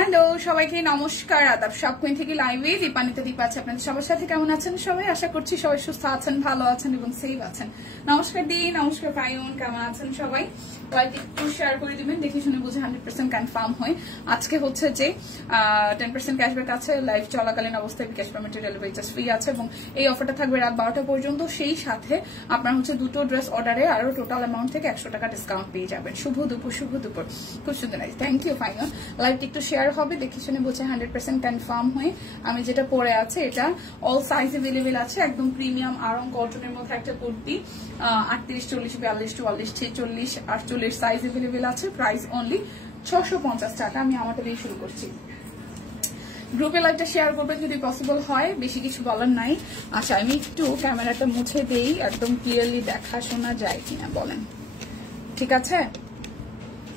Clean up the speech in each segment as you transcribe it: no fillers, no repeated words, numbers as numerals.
Hello সবাইকে নমস্কার আদাব সব কুইন থেকে লাইভে দীপানিতে দীপ আছে আপনাদের সবার সাথে কেমন আছেন সবাই আশা করছি সবাই সুস্থ আছেন ভালো আছেন এবং সেফ আছেন নমস্কার দি নমস্কার পায়ন কেমন আছেন সবাই লাইক একটু শেয়ার করে দিবেন দেখে শুনে বুঝে 100% কনফার্ম হয় আজকে হচ্ছে যে 10% ক্যাশব্যাক আছে লাইভ চলাকালীন অবস্থায় বিকাশ পেমেন্টের ডেলিভারি চার্জ ফ্রি আছে এবং এই অফারটা থাকবে রাত 12টা পর্যন্ত সেই সাথে আপনার হচ্ছে দুটো ড্রেস অর্ডারে আরো টোটাল অ্যামাউন্ট থেকে 100 টাকা ডিসকাউন্ট পেয়ে যাবেন শুভ দুপুর খুব সুন্দর লাগে থ্যাংক ইউ ফাইনাল লাইভ একটু শেয়ার হবে দেখে শুনে বুঝে 100% কনফার্ম হয়ে আমি যেটা পরে আছে এটা অল সাইজ अवेलेबल আছে একদম প্রিমিয়াম আরং কটনের মধ্যে একটা কুর্তি 38 40 42 44 46 48 সাইজ अवेलेबल আছে প্রাইস অনলি 650 টাকা আমি আমারটা দিয়ে শুরু করছি গ্রুপে লাইভটা শেয়ার করবেন যদি পসিবল হয় বেশি কিছু বলার নাই আচ্ছা আমি একটু ক্যামেরাটা মুছে দেই একদম ক্লিয়ারলি দেখা শোনা যায় কিনা বলেন ঠিক আছে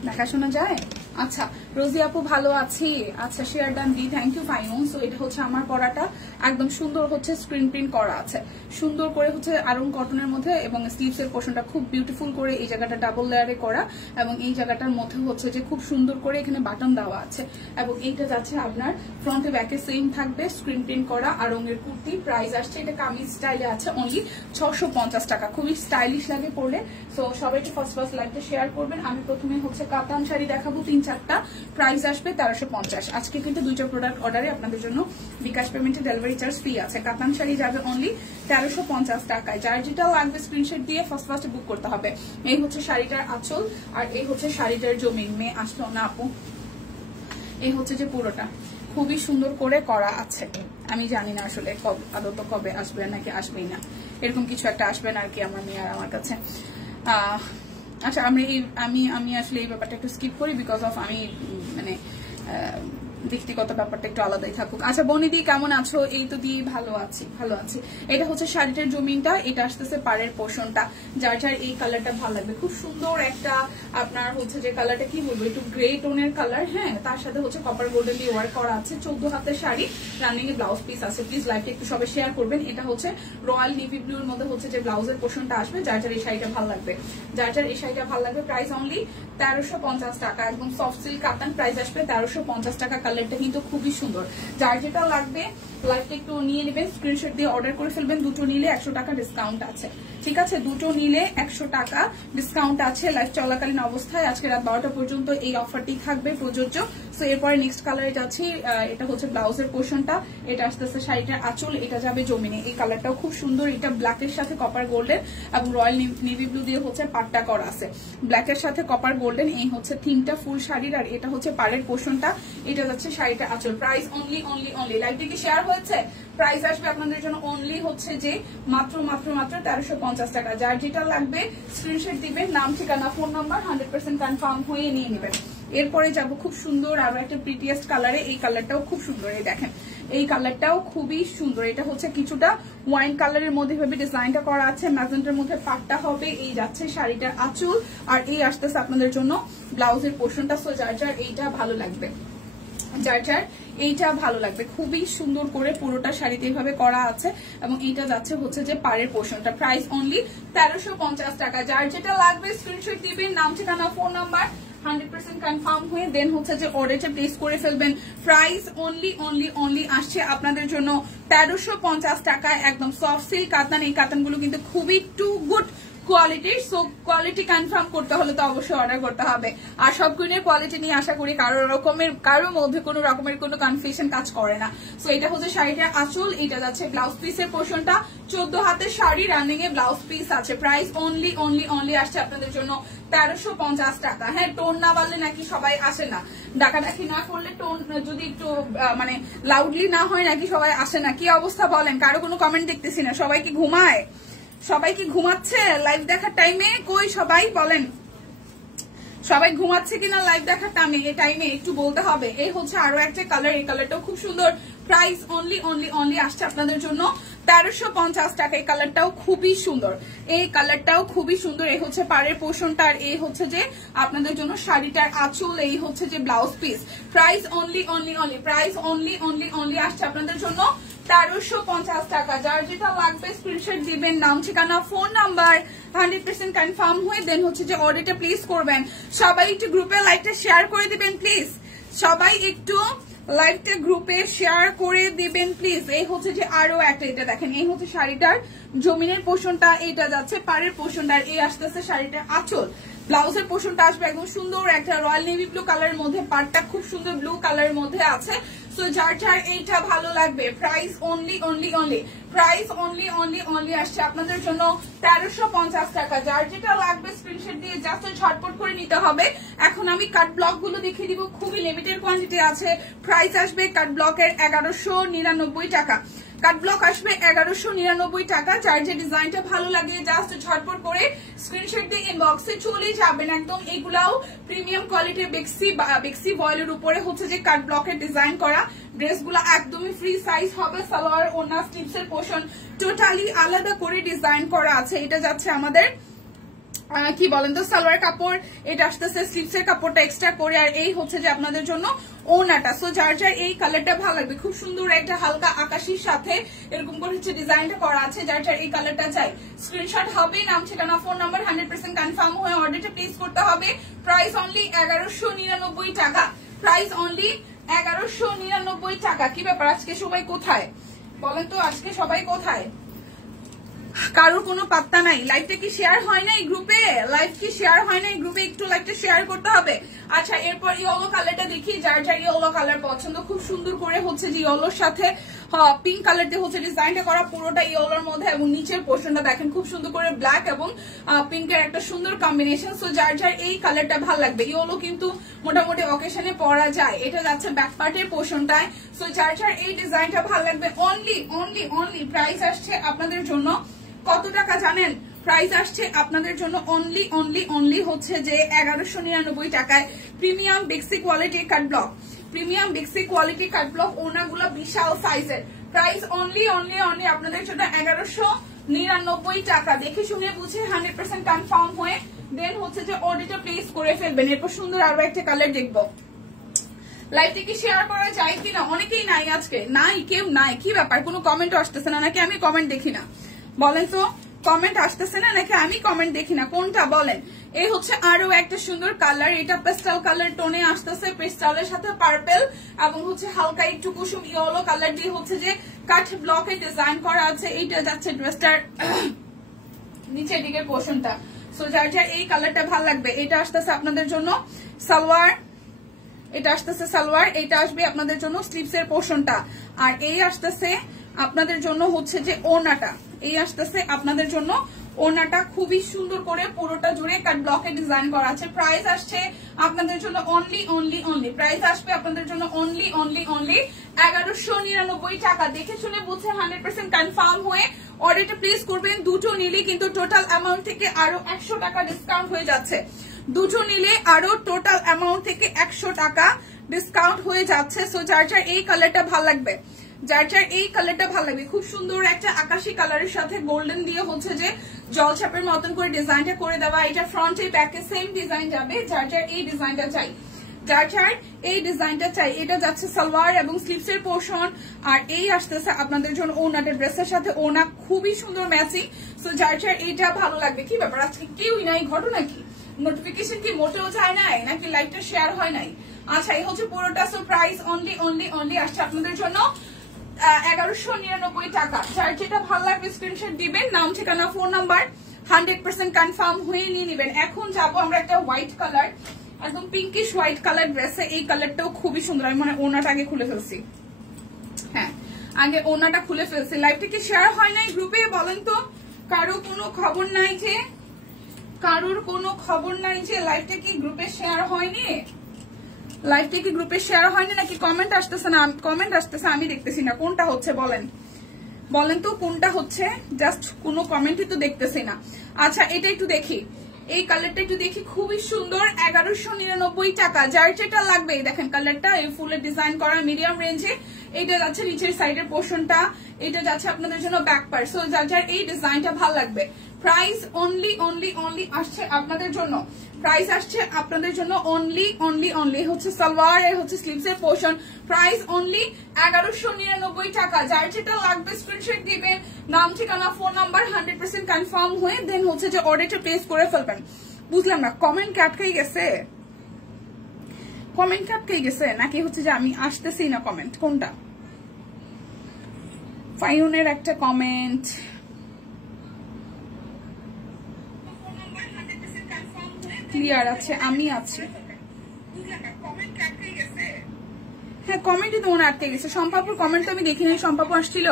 দেখা শোনা যায় আচ্ছা রোজি আপু ভালো আছি আচ্ছা share done the thank you fine so এটা হচ্ছে আমার পরাটা একদম সুন্দর হচ্ছে স্ক্রিন প্রিন্ট করা আছে সুন্দর করে হচ্ছে আরং কটনের মধ্যে এবং স্লিভস এর পোর্শনটা খুব বিউটিফুল করে এই জায়গাটা ডাবল লেয়ারে করা এবং এই জায়গাটার মধ্যে হচ্ছে যে খুব সুন্দর করে এখানে বাটন দেওয়া আছে এবং এইটা যাচ্ছে আপনার ফ্রন্টে ব্যাকে সেম থাকবে স্ক্রিন প্রিন্ট করা আরং এর কুর্তি প্রাইস আসছে এটা কামিজ স্টাইলে আছে অনলি 650 টাকা খুবই স্টাইলিশ লাগে পরলে সো সবাই একটু ফার্স্ট লাইভটা শেয়ার করবেন আমি প্রথমে হচ্ছে কাতান শাড়ি দেখাবো 3-4টা প্রাইস আসবে 1350 আজকে কিন্তু দুইটা প্রোডাক্ট অর্ডারে আপনাদের জন্য বিকাশ পেমেন্টে ডেলিভারি চার্জ ফ্রি আছে কাতান শাড়ি যাবে অনলি 1350 টাকায় যার যেটা লাগবে স্ক্রিনশট দিয়ে ফার্স্ট বুক করতে হবে এই হচ্ছে শাড়িটার আঁচল আর এই হচ্ছে শাড়িটার জমিন মেয়ে আসলো না আপু এই হচ্ছে যে পুরোটা খুবই সুন্দর করে করা আছে আমি জানি না আসলে আদৌ তো কবে আসবে নাকি আসবেই না এরকম কিছু একটা আসবে না আর কি আমার মেয়ে আর আমার কাছে আচ্ছা আমি আসলে এই ব্যাপারটা একটু স্কিপ করি বিকজ অফ আমি মানে ব্যক্তিগত ব্যাপারটা একটু আলাদাই থাকুক আচ্ছা বনিদি কেমন আছো এই তো দিয়ে ভালো আছি এটা হচ্ছে শাড়িটার জমিনটা এটা আসতেছে পাড়ের পোর্শনটা যার যার এই কালারটা ভালো লাগবে খুব সুন্দর একটা আপনার হচ্ছে যে কালারটা কি বলবো একটু গ্রে টোনের কালার হ্যাঁ তার সাথে হচ্ছে কপার গোল্ডেন দিয়ে ওয়ার্ক করা আছে 14 হাতের শাড়ি রানিং এ ব্লাউজ পিস আছে প্লিজ লাইভটা একটু সবাই শেয়ার করবেন এটা হচ্ছে রয়্যাল নেভি ব্লুর মধ্যে হচ্ছে যে ব্লাউজের পোর্শনটা আসবে যার যার এই শাড়িটা ভালো লাগবে প্রাইস অনলি 1350 টাকা একদম সফট সিল্ক কাতান প্রাইস আসবে 1350 টাকা কালারটা কিন্তু খুবই সুন্দর যার যেটা লাগবে লাইভটা একটু নিয়ে নেবেন স্ক্রিনশট দিয়ে অর্ডার করে ফেলবেন দুটো নিলে 100 টাকা ডিসকাউন্ট আছে ঠিক আছে দুটো নিলে 100 টাকা ডিসকাউন্ট আছে লাইভ চলাকালীন অবস্থায় আজকে রাত 12টা পর্যন্ত এই অফারটি থাকবে প্রযোজ্য সো এরপরে নেক্সট কালারে যাচ্ছি এটা হচ্ছে ব্লাউজের পোর্শনটা এটা আসতেছে শাড়িটার আঁচল এটা যাবে জমিনে এই কালারটাও খুব সুন্দর এটা ব্ল্যাকের সাথে কপার গোল্ডেন এবং রয়্যাল নেভি ব্লু দিয়ে হচ্ছে পাট্টা করা আছে ব্ল্যাকের সাথে কপার গোল্ডেন এই হচ্ছে থিমটা ফুল শাড়ির আর এটা হচ্ছে পাড়ের পোর্শনটা এটা যাচ্ছে শাড়িটা আঁচল প্রাইস অনলি লাইভটা কি শেয়ার হয়েছে প্রাইস আসবে আপনাদের জন্য অনলি হচ্ছে যে মাত্র 1350 টাকা যার যেটা লাগবে স্ক্রিনশট দিবেন নাম ঠিকানা ফোন নাম্বার 100% কনফার্ম হয়ে নিয়ে নেবেন এরপরে যাব খুব সুন্দর আরো একটা প্রিটিয়েস্ট কালারে এই কালারটাও খুব সুন্দর এই দেখেন এই কালারটাও খুবই সুন্দর এটা হচ্ছে কিছুটা ওয়াইন কালারের মধ্যে ভাবে ডিজাইনটা করা আছে ম্যাজেন্টার মধ্যে পাট্টা হবে এই যাচ্ছে শাড়িটার আঁচল আর এই আসতেছে আপনাদের জন্য ব্লাউজের পোর্শনটা সো যার যার এইটা ভালো লাগবে খুবই সুন্দর করে পুরোটা শাড়িতে এইভাবে করা আছে এবং এইটা যাচ্ছে হচ্ছে যে পাড়ের পোর্শনটা প্রাইস অনলি 1350 টাকা যার যেটা লাগবে স্ক্রিনশট দিবেন নাম ঠিকানা ফোন নাম্বার 100% কনফার্ম হয়ে দেন হচ্ছে যে অর্ডারটা প্লেস করে ফেলবেন প্রাইস অনলি আসছে আপনাদের জন্য 1350 টাকায় একদম সফট সিল্ক কাতান এই কাতানগুলো কিন্তু খুবই টু গুড কোয়ালিটির সো কোয়ালিটি কনফার্ম করতে হলে তো অবশ্যই অর্ডার করতে হবে আর সব কুইনের কোয়ালিটি নিয়ে আশা করি কারোর মধ্যে কোনো রকমের কোনো কনফিউশন কাজ করে না সো এটা হচ্ছে শাড়িটার আঁচল এটা যাচ্ছে ব্লাউজ পিসের পোর্শনটা 14 হাতের শাড়ি রানিং এ ব্লাউজ পিস আছে প্রাইস অনলি আসছে আপনাদের জন্য 1350 টাকা হ্যাঁ টোন না বাড়লে নাকি সবাই আসে না ডাকাডাকি না করলে টোন যদি একটু মানে লাউডলি না হয় নাকি সবাই আসে না কি অবস্থা বলেন কারো কোনো কমেন্ট দেখতেছি না সবাই কি ঘুমায় সবাই কি ঘুমাচ্ছে লাইভ দেখার টাইমে কই সবাই বলেন সবাই ঘুমাচ্ছে কিনা লাইভ দেখার টাইমে একটু বলতে হবে এই হচ্ছে আরো একটা কালার এই কালারটাও খুব সুন্দর প্রাইস অনলি আসছে আপনাদের জন্য 1350 টাকা এই কালারটাও খুবই সুন্দর এই হচ্ছে পাড়ের পোর্শনটা আর এই হচ্ছে যে আপনাদের জন্য শাড়িটার আঁচল এই হচ্ছে যে ব্লাউজ পিস প্রাইস অনলি আসছে আপনাদের জন্য 1350 টাকা যার যেটা লাগবে স্ক্রিনশট দিবেন নাম ঠিকানা ফোন নাম্বার 100% কনফার্ম হয়ে দেন হচ্ছে যে অর্ডারটা প্লেস করবেন সবাই একটু গ্রুপে লাইকটা শেয়ার করে দিবেন প্লিজ সবাই একটু লাইভটা গ্রুপে শেয়ার করে দিবেন প্লিজ। এই হচ্ছে যে আরো একটা, এটা দেখেন, এই হচ্ছে শাড়িটার জমিনের পোর্শনটা, এটা যাচ্ছে পাড়ের পোর্শনটা, এই আসতেছে শাড়িটার আঁচল। ব্লাউজের পোর্শনটা আসবে একদম সুন্দর একটা রয়্যাল নেভি ব্লু কালারের মধ্যে, পাড়টা খুব সুন্দর ব্লু কালারের মধ্যে আছে। সো যার যার এইটা ভালো লাগবে, প্রাইস অনলি প্রাইস অনলি আসছে আপনাদের জন্য 1350 টাকা। যার যেটা লাগবে স্ক্রিনশট দিয়ে জাস্ট ঝটপট করে নিতে হবে। এখন আমি কাট ব্লক গুলো দেখিয়ে দিব, খুবই লিমিটেড কোয়ান্টিটি আছে। প্রাইস আসবে কাট ব্লকের 1199 টাকা। কাট ব্লক আসবে 1199 টাকা। যার যে ডিজাইনটা ভালো লাগে জাস্ট ঝটপট করে স্ক্রিনশট দিয়ে ইনবক্সে চলে যাবেন। একদম এগুলাও প্রিমিয়াম কোয়ালিটির বেক্সি বয়েলের উপরে হচ্ছে যে কাট ব্লকের ডিজাইন করা। ড্রেসগুলো একদমই ফ্রি সাইজ হবে। সালোয়ার, ওড়না, স্লিভসের পোর্শন টোটালি আলাদা করে ডিজাইন করা আছে। এটা যাচ্ছে আমাদের কি বলেন তো সালোয়ার কাপড়, এটা আসতেছে স্লিভসের কাপড়টা এক্সট্রা করে, আর এই হচ্ছে যে আপনাদের জন্য ওনাটা। সো যার যার এই কালারটা ভালো লাগবে, খুব সুন্দর একটা হালকা আকাশির সাথে এরকম করে হচ্ছে ডিজাইনটা করা আছে। যার যার এই কালারটা চাই স্ক্রিনশট হবে, নাম ঠিকানা ফোন নাম্বার 100% কনফার্ম হয়ে অর্ডারটা প্লেস করতে হবে। প্রাইস অনলি 1199 টাকা। প্রাইস অনলি 1199 টাকা। কি ব্যাপার আজকে সবাই কোথায় বলেন তো, আজকে সবাই কোথায়? কারোর কোনো পাত্তা নাই। লাইভটা কি শেয়ার হয় না এই গ্রুপে? লাইভ কি শেয়ার হয় না এই গ্রুপে? একটু লাইভটা শেয়ার করতে হবে। আচ্ছা, এরপর ইয়েলো কালারটা দেখি। যার যার ইয়েলো কালার পছন্দ, খুব সুন্দর করে হচ্ছে যে ইয়েলোর সাথে পিঙ্ক কালার দিয়ে হচ্ছে ডিজাইনটা করা, পুরোটা ইয়েলোর মধ্যে, এবং নিচের পোর্শনটা দেখেন খুব সুন্দর করে ব্ল্যাক এবং পিঙ্কের একটা সুন্দর কম্বিনেশন। সো যার যার এই কালারটা ভালো লাগবে। ইয়েলো কিন্তু মোটামুটি অকেশনে পরা যায়। এটা যাচ্ছে ব্যাক পার্টের পোর্শনটায়। সো যার যার এই ডিজাইনটা ভালো লাগবে, অনলি প্রাইস আসছে আপনাদের জন্য কত টাকা জানেন? প্রাইস আসছে আপনাদের জন্য অনলি হচ্ছে যে 1199 টাকায়। প্রিমিয়াম বেক্সি কোয়ালিটি কাট ব্লক, প্রিমিয়াম বেক্সি কোয়ালিটি কাট ব্লক, ওনাগুলো বিশাল সাইজের। প্রাইস অনলি আপনাদের জন্য 1199 টাকা। দেখে শুনে বুঝে 100% কনফার্ম হয়ে দেন হচ্ছে যে অর্ডারটা প্লেস করে ফেলবেন। এরপর সুন্দর আরো একটা কালার দেখবো। লাইভটা কি শেয়ার করা যায় কিনা? অনেকেই নাই আজকে, নাই, কেউ নাই। কি ব্যাপার, কোনো কমেন্ট আসতেছে না নাকি আমি কমেন্ট দেখি না? বলেন তো, কমেন্ট আসতেছে না নাকি আমি কমেন্ট দেখি না? কোনটা বলেন? এই হচ্ছে আরো একটা সুন্দর কালার, এটা পেস্টাল কালার টোনে আসতেছে, পেস্টালের সাথে পার্পেল এবং হচ্ছে হালকা একটু কুসুম ইয়েলো কালার দিয়ে হচ্ছে যে কাঠ ব্লকে ডিজাইন করা আছে। এইটা যাচ্ছে ড্রেসটার নিচের দিকের পোর্শনটা। সো যার যার এই কালারটা ভালো লাগবে, এটা আসতেছে আপনাদের জন্য সালোয়ার, এটা আসতেছে সালোয়ার, এটা আসবে আপনাদের জন্য স্লিভসের পোর্শনটা, আর এই আসতেছে আপনাদের জন্য হচ্ছে যে ওড়নাটা, এই আসতেছে আপনাদের জন্য ওড়নাটা। খুবই সুন্দর করে পুরোটা জুড়ে কাট ব্লকে ডিজাইন করা আছে। প্রাইস আসছে আপনাদের জন্য অনলি প্রাইস আসবে আপনাদের জন্য অনলি 1199 টাকা। দেখে শুনে বুঝে 100% কনফার্ম হয়ে অর্ডারটা প্লেস করবেন। দুটো নিলে কিন্তু টোটাল অ্যামাউন্ট থেকে আরো 100 টাকা ডিসকাউন্ট হয়ে যাচ্ছে। দুটো নিলে আরো টোটাল অ্যামাউন্ট থেকে 100 টাকা ডিসকাউন্ট হয়ে যাচ্ছে। সো যার যার এই কালারটা ভালো লাগবে, যার যার এই কালারটা ভালো লাগবে, খুব সুন্দর একটা আকাশি কালারের সাথে গোল্ডেন দিয়ে হচ্ছে যে জলছাপের মতন করে ডিজাইনটা করে দেওয়া। এটা ফ্রন্টে ব্যাকে সেম ডিজাইন যাবে। যার যার এই ডিজাইনটা চাই, যার যার এই ডিজাইনটা চাই। এটা যাচ্ছে সালোয়ার এবং স্লিভসের পোর্শন, আর এই আসতেছে আপনাদের জন্য ওনাটা, ড্রেসের সাথে ওনা খুবই সুন্দর ম্যাচিং। সো যার যার এইটা ভালো লাগবে। কি ব্যাপার আজকে কেউই নাই, ঘটনা কি? নোটিফিকেশন কি মোটেও যায় নাই নাকি লাইভটা শেয়ার হয় নাই? আচ্ছা, এই হচ্ছে পুরোটা। সো প্রাইস অনলি আসছে আপনাদের জন্য 1199 টাকা। যার যেটা ভালো লাগবে স্ক্রিনশট দিবেন, নাম ঠিকানা ফোন নাম্বার 100% কনফার্ম হয়ে নিয়ে নেবেন। এখন যাবো আমরা একটা হোয়াইট কালার, একদম পিঙ্কিশ হোয়াইট কালার ড্রেসে। এই কালারটাও খুবই সুন্দর। আমি মানে ওনাটা আগে খুলে ফেলছি, হ্যাঁ আগে ওনাটা খুলে ফেলছি। লাইভটা কি শেয়ার হয় নাই গ্রুপে? বলেন তো, কারো কোনো খবর নাই যে, কারোর কোনো খবর নাই যে লাইভটা কি গ্রুপে শেয়ার হয়নি? লাইভটা কি গ্রুপে শেয়ার হয়নি নাকি কমেন্ট আসতেছে না? কমেন্ট আসতেছে, আমি দেখতেছি না। কোনটা হচ্ছে বলেন, বলেন তো কোনটা হচ্ছে? জাস্ট কোনো কমেন্টই তো দেখতেছি না। আচ্ছা, এটা একটু দেখি, এই কালারটা একটু দেখি, খুবই সুন্দর, 1199 টাকা। যার যেটা লাগবে দেখেন কালারটা, এই ফুলের ডিজাইন করা মিডিয়াম রেঞ্জে। এটা যাচ্ছে নিচের সাইডের পোর্শনটা, এটা যাচ্ছে আপনাদের জন্য ব্যাক পার্ট। সো যার যার এই ডিজাইনটা ভালো লাগবে, প্রাইস অনলি আসছে আপনাদের জন্য, প্রাইস আসছে আপনাদের জন্য অনলি হচ্ছে সালোয়ার, এর হচ্ছে স্লিভসের পোর্শন। প্রাইস অনলি 1199 টাকা। যার যেটা লাগবে স্ক্রিনশট দিবেন, নাম ঠিকানা ফোন নাম্বার 100% কনফার্ম হয়ে দেন হচ্ছে যে অর্ডারটা প্লেস করে ফেলবেন। বুঝলাম না, কমেন্ট আটকাই গেছে, কমেন্ট আটকে গেছে নাকি হচ্ছে যে আমি আসতেছি না কমেন্ট, কোনটা? ফাইনের একটা কমেন্ট, ক্লিয়ার আছে, আমি আছি। হ্যাঁ কমেন্টই তো মনে আটকে গেছে। সম্পাপুর কমেন্ট তো আমি দেখিনি, সম্পাপু আসছিল।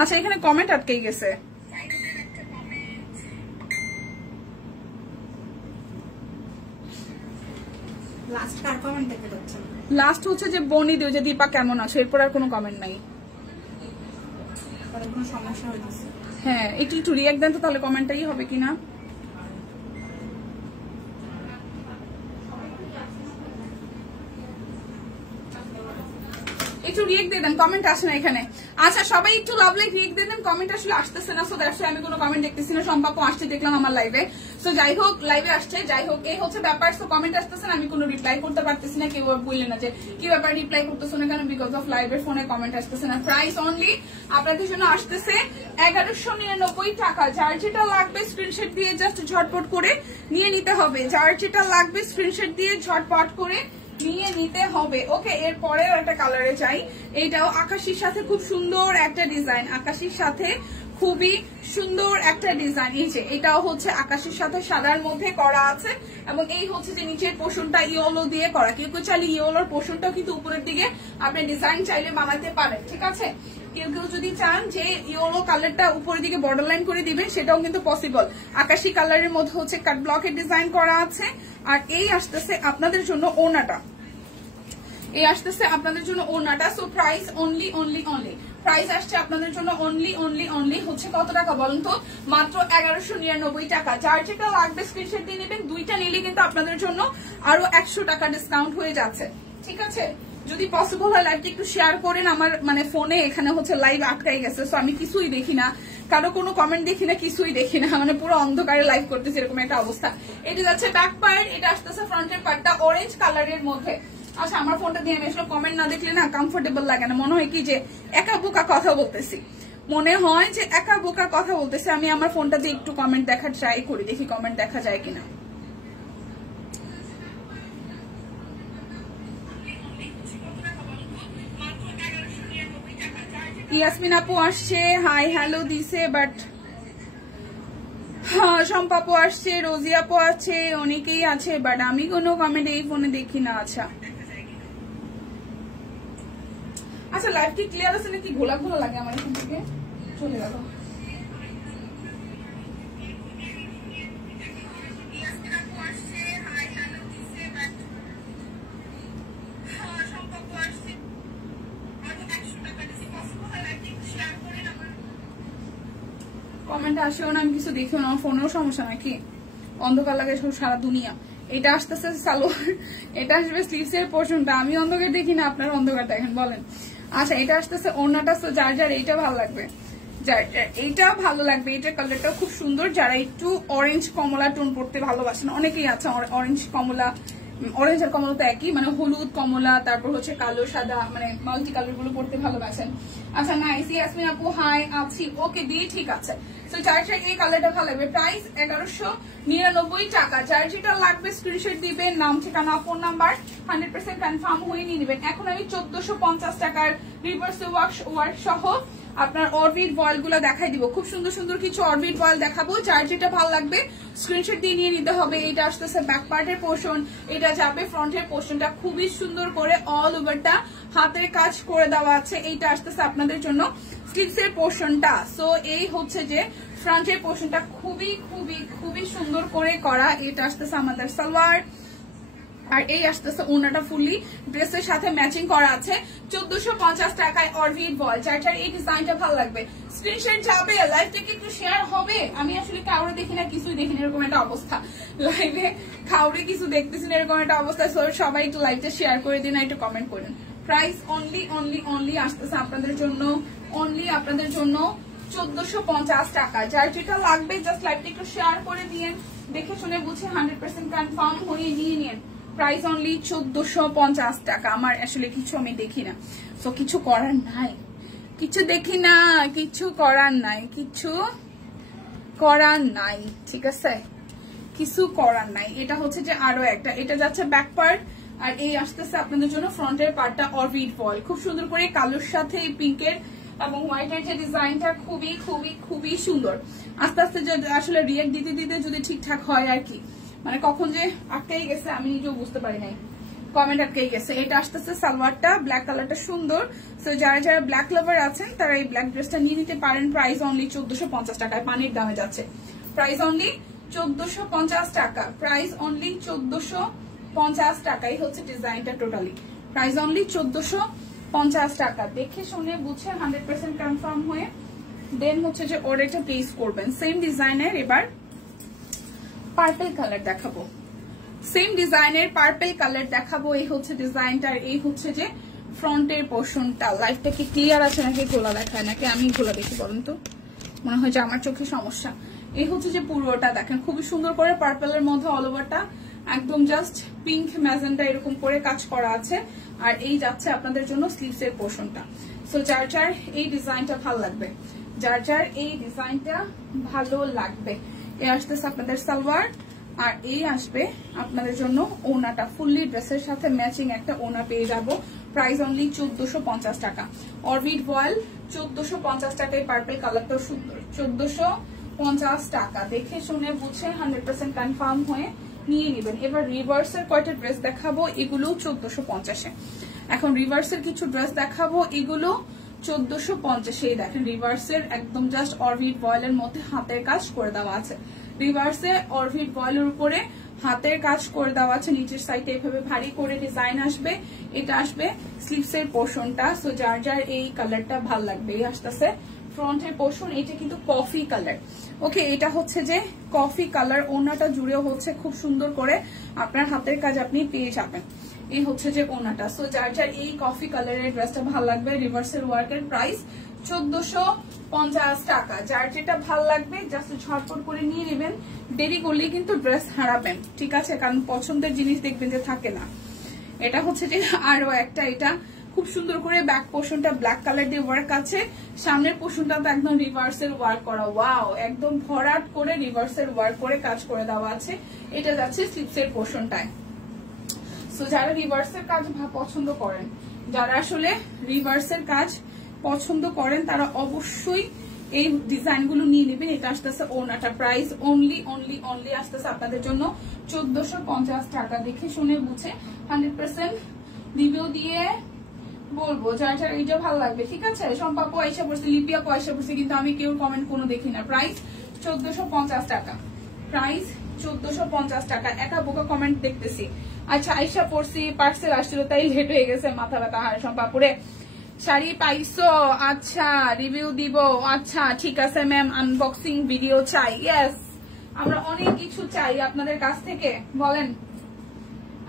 আচ্ছা এখানে কমেন্ট আটকে গেছে। লাস্ট হচ্ছে যে বনি দিও যে দীপা কেমন আছে, এরপর আর কোনো কমেন্ট নাই। হ্যাঁ একটু রিয়াক্ট দেন তো তাহলে কমেন্টটাই হবে কিনা। একটু রিয়েক্ট দিয়ে দেন, কমেন্ট আসে না এখানে। আচ্ছা সবাই একটু লাভ লাইক রিয়েক্ট দিয়ে দেন, কমেন্ট আসলে আসতেছে না। সো দ্যাটস আমি কোনো কমেন্ট দেখতেছি না। সম্পাপু আসছে দেখলাম আমার লাইভে, সো যাই হোক লাইভে আসছে, যাই হোক এই হচ্ছে ব্যাপার। সো কমেন্ট আসতেছে না, আমি কোনো রিপ্লাই করতে পারতেছি না। কেউ বললেন না যে কি ব্যাপার রিপ্লাই করতেছো না কেন, বিকজ অফ লাইভের ফোনে কমেন্ট আসতেছে না। প্রাইস অনলি আপনাদের জন্য আসতেছে 1199 টাকা। যার যেটা লাগবে স্ক্রিনশট দিয়ে জাস্ট ঝটপট করে নিয়ে নিতে হবে। যার যেটা লাগবে স্ক্রিনশট দিয়ে ঝটপট করে নিয়ে নিতে হবে। ওকে এরপরেও একটা কালারে চাই, এইটাও আকাশির সাথে খুব সুন্দর একটা ডিজাইন, আকাশির সাথে খুবই সুন্দর একটা ডিজাইন। এই যে এটাও হচ্ছে আকাশের সাথে সাদার মধ্যে করা আছে, এবং এই হচ্ছে যে নিচের পোর্শনটা ইয়েলো দিয়ে করা। কেউ কেউ চাইলে ইয়েলোর পোর্শনটাও কিন্তু উপরের দিকে আপনি ডিজাইন চাইলে বানাতে পারেন, ঠিক আছে। কেউ কেউ যদি চান যে ইয়েলো কালারটা উপরের দিকে বর্ডার লাইন করে দিবেন, সেটাও কিন্তু পসিবল। আকাশি কালারের মধ্যে হচ্ছে কাট ব্লকের ডিজাইন করা আছে। আর এই আসতেছে আপনাদের জন্য ওনাটা, এই আসতেছে আপনাদের জন্য ওনাটা। সো প্রাইস অনলি প্রাইস আসছে আপনাদের জন্য অনলি হচ্ছে কত টাকা বলুন তো? মাত্র 1199 টাকা। যার যেটা লাগবে স্ক্রিনশট দিয়ে নেবেন, দুইটা নিলে কিন্তু আপনাদের জন্য আরো 100 টাকা ডিসকাউন্ট হয়ে যাচ্ছে, ঠিক আছে। যদি পসিবল হয় লাইভটা একটু শেয়ার করেন। আমার মানে ফোনে এখানে হচ্ছে লাইভ আটকাই গেছে, সো আমি কিছুই দেখি না, কারো কোনো কমেন্ট দেখি না, কিছুই দেখি না, মানে পুরো অন্ধকারে লাইভ করতেছি এরকম একটা অবস্থা। এটা যাচ্ছে ব্যাক পার্ট, এটা আসতেছে ফ্রন্টের পার্টটা অরেঞ্জ কালারের মধ্যে। আচ্ছা আমার ফোনটা দিয়ে আমি আসলে কমেন্ট না দেখলে না কমফোর্টেবল লাগে না, মনে হয় কি যে একা বোকা কথা বলতেছি, মনে হয় যে একা বোকা কথা বলতেছি। আমি আমার ফোনটা দিয়ে একটু কমেন্ট দেখার ট্রাই করি, দেখি কমেন্ট দেখা যায় কিনা। ইয়াসমিন আপু আসছে, হাই হ্যালো দিছে, বাট সম্পাপু আসছে, রোজি আপু আছে, অনেকেই আছে, বাট আমি কোনো কমেন্ট এই ফোনে দেখি না। আচ্ছা লাইভ কি ক্লিয়ার আছে নাকি ঘোলা ঘোলা লাগে আমার এখান থেকে? চলে গেল। কমেন্ট আসেও না, আমি কিছু দেখিও না, আমার ফোনেও সমস্যা নাকি, অন্ধকার লাগে সারা দুনিয়া। এটা আসতেছে সালোয়ার, এটা আসবে স্লিভস এর পোর্শনটা। আমি অন্ধকার দেখি না, আপনার অন্ধকার দেখেন বলেন। আচ্ছা এটা আসতেছে ওড়নাটা। যার যার এইটা ভালো লাগবে, যার এইটা ভালো লাগবে, এইটার কালারটা খুব সুন্দর। যারা একটু অরেঞ্জ কমলা টোন পড়তে ভালোবাসেন, অনেকেই আছে অরেঞ্জ কমলা, অরেঞ্জ আর কমলা তো একই, মানে হলুদ কমলা, তারপর হচ্ছে কালো সাদা, মানে মাল্টি কালার গুলো পড়তে ভালোবাসেন। আচ্ছা নাইস, ইয়াসমিন আপু হাই আছি, ওকে দিয়ে ঠিক আছে। সো যার এই কালারটা ভালো লাগবে। প্রাইস 1199 টাকা। যার যেটা লাগবে স্ক্রিনশট দিবেন, নাম ঠিকানা ফোন নাম্বার 100% কনফার্ম হয়ে নিয়ে নেবেন। এখন আমি 1450 টাকার রিভার্স ওয়ার্ক সহ আপনার অরবিট বয়েল গুলো দেখাই দিব। খুব সুন্দর সুন্দর কিছু অরবিট বয়েল দেখাবো। যার যেটা ভালো লাগবে স্ক্রিনশট দিয়ে নিয়ে নিতে হবে। এটা আসতেছে ব্যাক পার্টের পোর্শন, এটা যাবে ফ্রন্টের পোর্শনটা খুবই সুন্দর করে অল ওভারটা হাতের কাজ করে দেওয়া আছে। এইটা আসতেছে আপনাদের জন্য স্লিভস এর পোর্শনটা। সো এই হচ্ছে যে ফ্রন্টের পোর্শনটা খুবই খুবই খুবই সুন্দর করে করা। এটা আসতেছে আমাদের সালোয়ার, আর এই আসতেছে ওনাটা ফুললি ড্রেসের সাথে ম্যাচিং করা আছে। 1450 টাকায় অরবিট বল। যার যার এই ডিজাইনটা ভালো লাগবে স্ক্রিনশট যাবে, লাইভ থেকে একটু শেয়ার হবে। আমি আসলে কাউরে দেখি না, কিছুই দেখি না, এরকম একটা অবস্থা। লাইভে কাউরে কিছু দেখতেছি না, এরকম একটা অবস্থা। সবাই একটু লাইভটা শেয়ার করে দিন, একটু কমেন্ট করেন। প্রাইস অনলি আসতেছে আপনাদের জন্য, আপনাদের জন্য 1450 টাকা। যার যেটা লাগবে জাস্ট লাইভটা একটু শেয়ার করে দিয়েন, দেখে শুনে বুঝে 100% কনফার্ম হয়ে নিয়ে নিন। প্রাইস অনলি 1450 টাকা। আমার আসলে কিছু আমি দেখি না, সো কিছু করার নাই, কিছু দেখি না, কিছু করার নাই, কিছু করার নাই, ঠিক আছে, কিছু করার নাই। এটা হচ্ছে যে আরো একটা, এটা যাচ্ছে ব্যাক পার্ট, আর এই আসতেছে আপনাদের জন্য ফ্রন্টের পার্টটা অরবিট ফয়েল, খুব সুন্দর করে কালোর সাথে এই পিঙ্কের এবং হোয়াইটের যে ডিজাইনটা খুবই খুবই খুবই সুন্দর। আস্তে আস্তে যে আসলে রিয়েক্ট দিতে দিতে যদি ঠিকঠাক হয় আর কি, মানে কখন যে আটকেই গেছে আমি নিজেও বুঝতে পারি নাই, কমেন্ট আটকেই গেছে। এটা আসতেছে সালোয়ারটা, ব্ল্যাক কালারটা সুন্দর। সো যারা যারা ব্ল্যাক লাভার আছেন তারা এই ব্ল্যাক ড্রেসটা নিয়ে নিতে পারেন। প্রাইস অনলি 1450 টাকায়, পানির দামে যাচ্ছে। প্রাইস অনলি 1450 টাকা, প্রাইস অনলি 1450 টাকাই হচ্ছে ডিজাইনটা টোটালি। প্রাইস অনলি 1450 টাকা। দেখে শুনে বুঝে 100% কনফার্ম হয়ে দেন হচ্ছে যে অর্ডারটা প্লেস করবেন। সেম ডিজাইনের এবার পার্পল কালার দেখাবো, সেম ডিজাইনের পার্পল কালার দেখাবো। এই হচ্ছে ডিজাইনটার, এই হচ্ছে যে ফ্রন্টের পোর্শনটা। লাইটটা কি ক্লিয়ার আছে নাকি গোলা দেখায় নাকি আমি গোলা দেখি বলেন তো, মনে হয় যে আমার চোখে সমস্যা। এই হচ্ছে যে পুরোটা দেখেন খুবই সুন্দর করে পার্পলের মধ্যে অল ওভারটা একদম জাস্ট পিঙ্ক ম্যাজেন্টা এরকম করে কাজ করা আছে। আর এই যাচ্ছে আপনাদের জন্য স্লিভস এর পোর্শনটা। সো যার যার এই ডিজাইনটা ভালো লাগবে, যার যার এই ডিজাইনটা ভালো লাগবে, এ আসতেছে আপনাদের সালোয়ার আর এই আসবে আপনাদের জন্য ওনাটা। ফুললি ড্রেসের সাথে ম্যাচিং একটা ওনা পেয়ে যাবো। প্রাইস অনলি 1450 টাকা। অরবিট ভয়েল 1450 টাকায়, পার্পল কালারটাও সুন্দর। 1450 টাকা। দেখে শুনে বুঝে 100% কনফার্ম হয়ে নিয়ে নেবেন। এবার রিভার্সের কয়টা ড্রেস দেখাবো, এগুলো 1450-এ। এখন রিভার্সের কিছু ড্রেস দেখাবো, এগুলো 1450-এই। দেখেন রিভার্সের একদম জাস্ট অরবিট ভয়েলের মধ্যে হাতের কাজ করে দেওয়া আছে। রিভার্সে অরবিট ভয়েলের উপরে হাতের কাজ করে দেওয়া আছে। নিচের সাইডে এভাবে ভারী করে ডিজাইন আসবে। এটা আসবে স্লিভস এর পোর্শনটা। সো যার যার এই কালারটা ভাল লাগবে, এই আসতেছে ফ্রন্টের পোর্শন। এটা কিন্তু কফি কালার। ওকে, এটা হচ্ছে যে কফি কালার। ওনাটা জুড়েও হচ্ছে খুব সুন্দর করে আপনার হাতের কাজ আপনি পেয়ে যাবেন। এই হচ্ছে যে ওনাটা। সো যার যার এই কফি কালারের ড্রেসটা ভালো লাগবে, রিভার্সের ওয়ার্কের প্রাইস 1450 টাকা। যার যেটা ভাল লাগবে জাস্ট ঝটপট করে নিয়ে নেবেন। দেরি করলে কিন্তু ড্রেস হারাবেন, ঠিক আছে? কারণ পছন্দের জিনিস দেখবেন যে থাকে না। এটা হচ্ছে যে আরো একটা, এটা খুব সুন্দর করে ব্যাক পোর্শনটা ব্ল্যাক কালার দিয়ে ওয়ার্ক আছে। সামনের পোর্শনটা তো একদম রিভার্সের ওয়ার্ক করা। ওয়াও, একদম ভরাট করে রিভার্সের ওয়ার্ক করে কাজ করে দেওয়া আছে। এটা যাচ্ছে স্লিভসের পোর্শনটায়। সো যারা রিভার্সের কাজ পছন্দ করেন, যারা আসলে রিভার্সের কাজ পছন্দ করেন তারা অবশ্যই এই ডিজাইনগুলো নিয়ে নেবেন। এটা আসতেছে ওনাটা। প্রাইস অনলি অনলি অনলি আসতেছে আপনাদের জন্য 1450 টাকা। দেখে শুনে বুঝে 100% রিভিউ দিয়ে বলবো যার যার এইটা ভালো লাগবে, ঠিক আছে? সম্পা পয়সা পড়ছে, লিপিয়া পয়সা পড়ছে, কিন্তু আমি কেউ কমেন্ট কোনো দেখি না। প্রাইস 1450 টাকা, প্রাইস 1450 টাকা। একা বোকা কমেন্ট দেখতেছি। আচ্ছা, আইসা পড়ছি, পার্সেল আসছিল তাই লেট হয়ে গেছে, মাথা ব্যথা। হায় সম্পাপুরে শাড়ি পাইছো? আচ্ছা, রিভিউ দিব। আচ্ছা ঠিক আছে ম্যাম, আনবক্সিং ভিডিও চাই। ইয়েস, আমরা অনেক কিছু চাই আপনাদের কাছ থেকে, বলেন।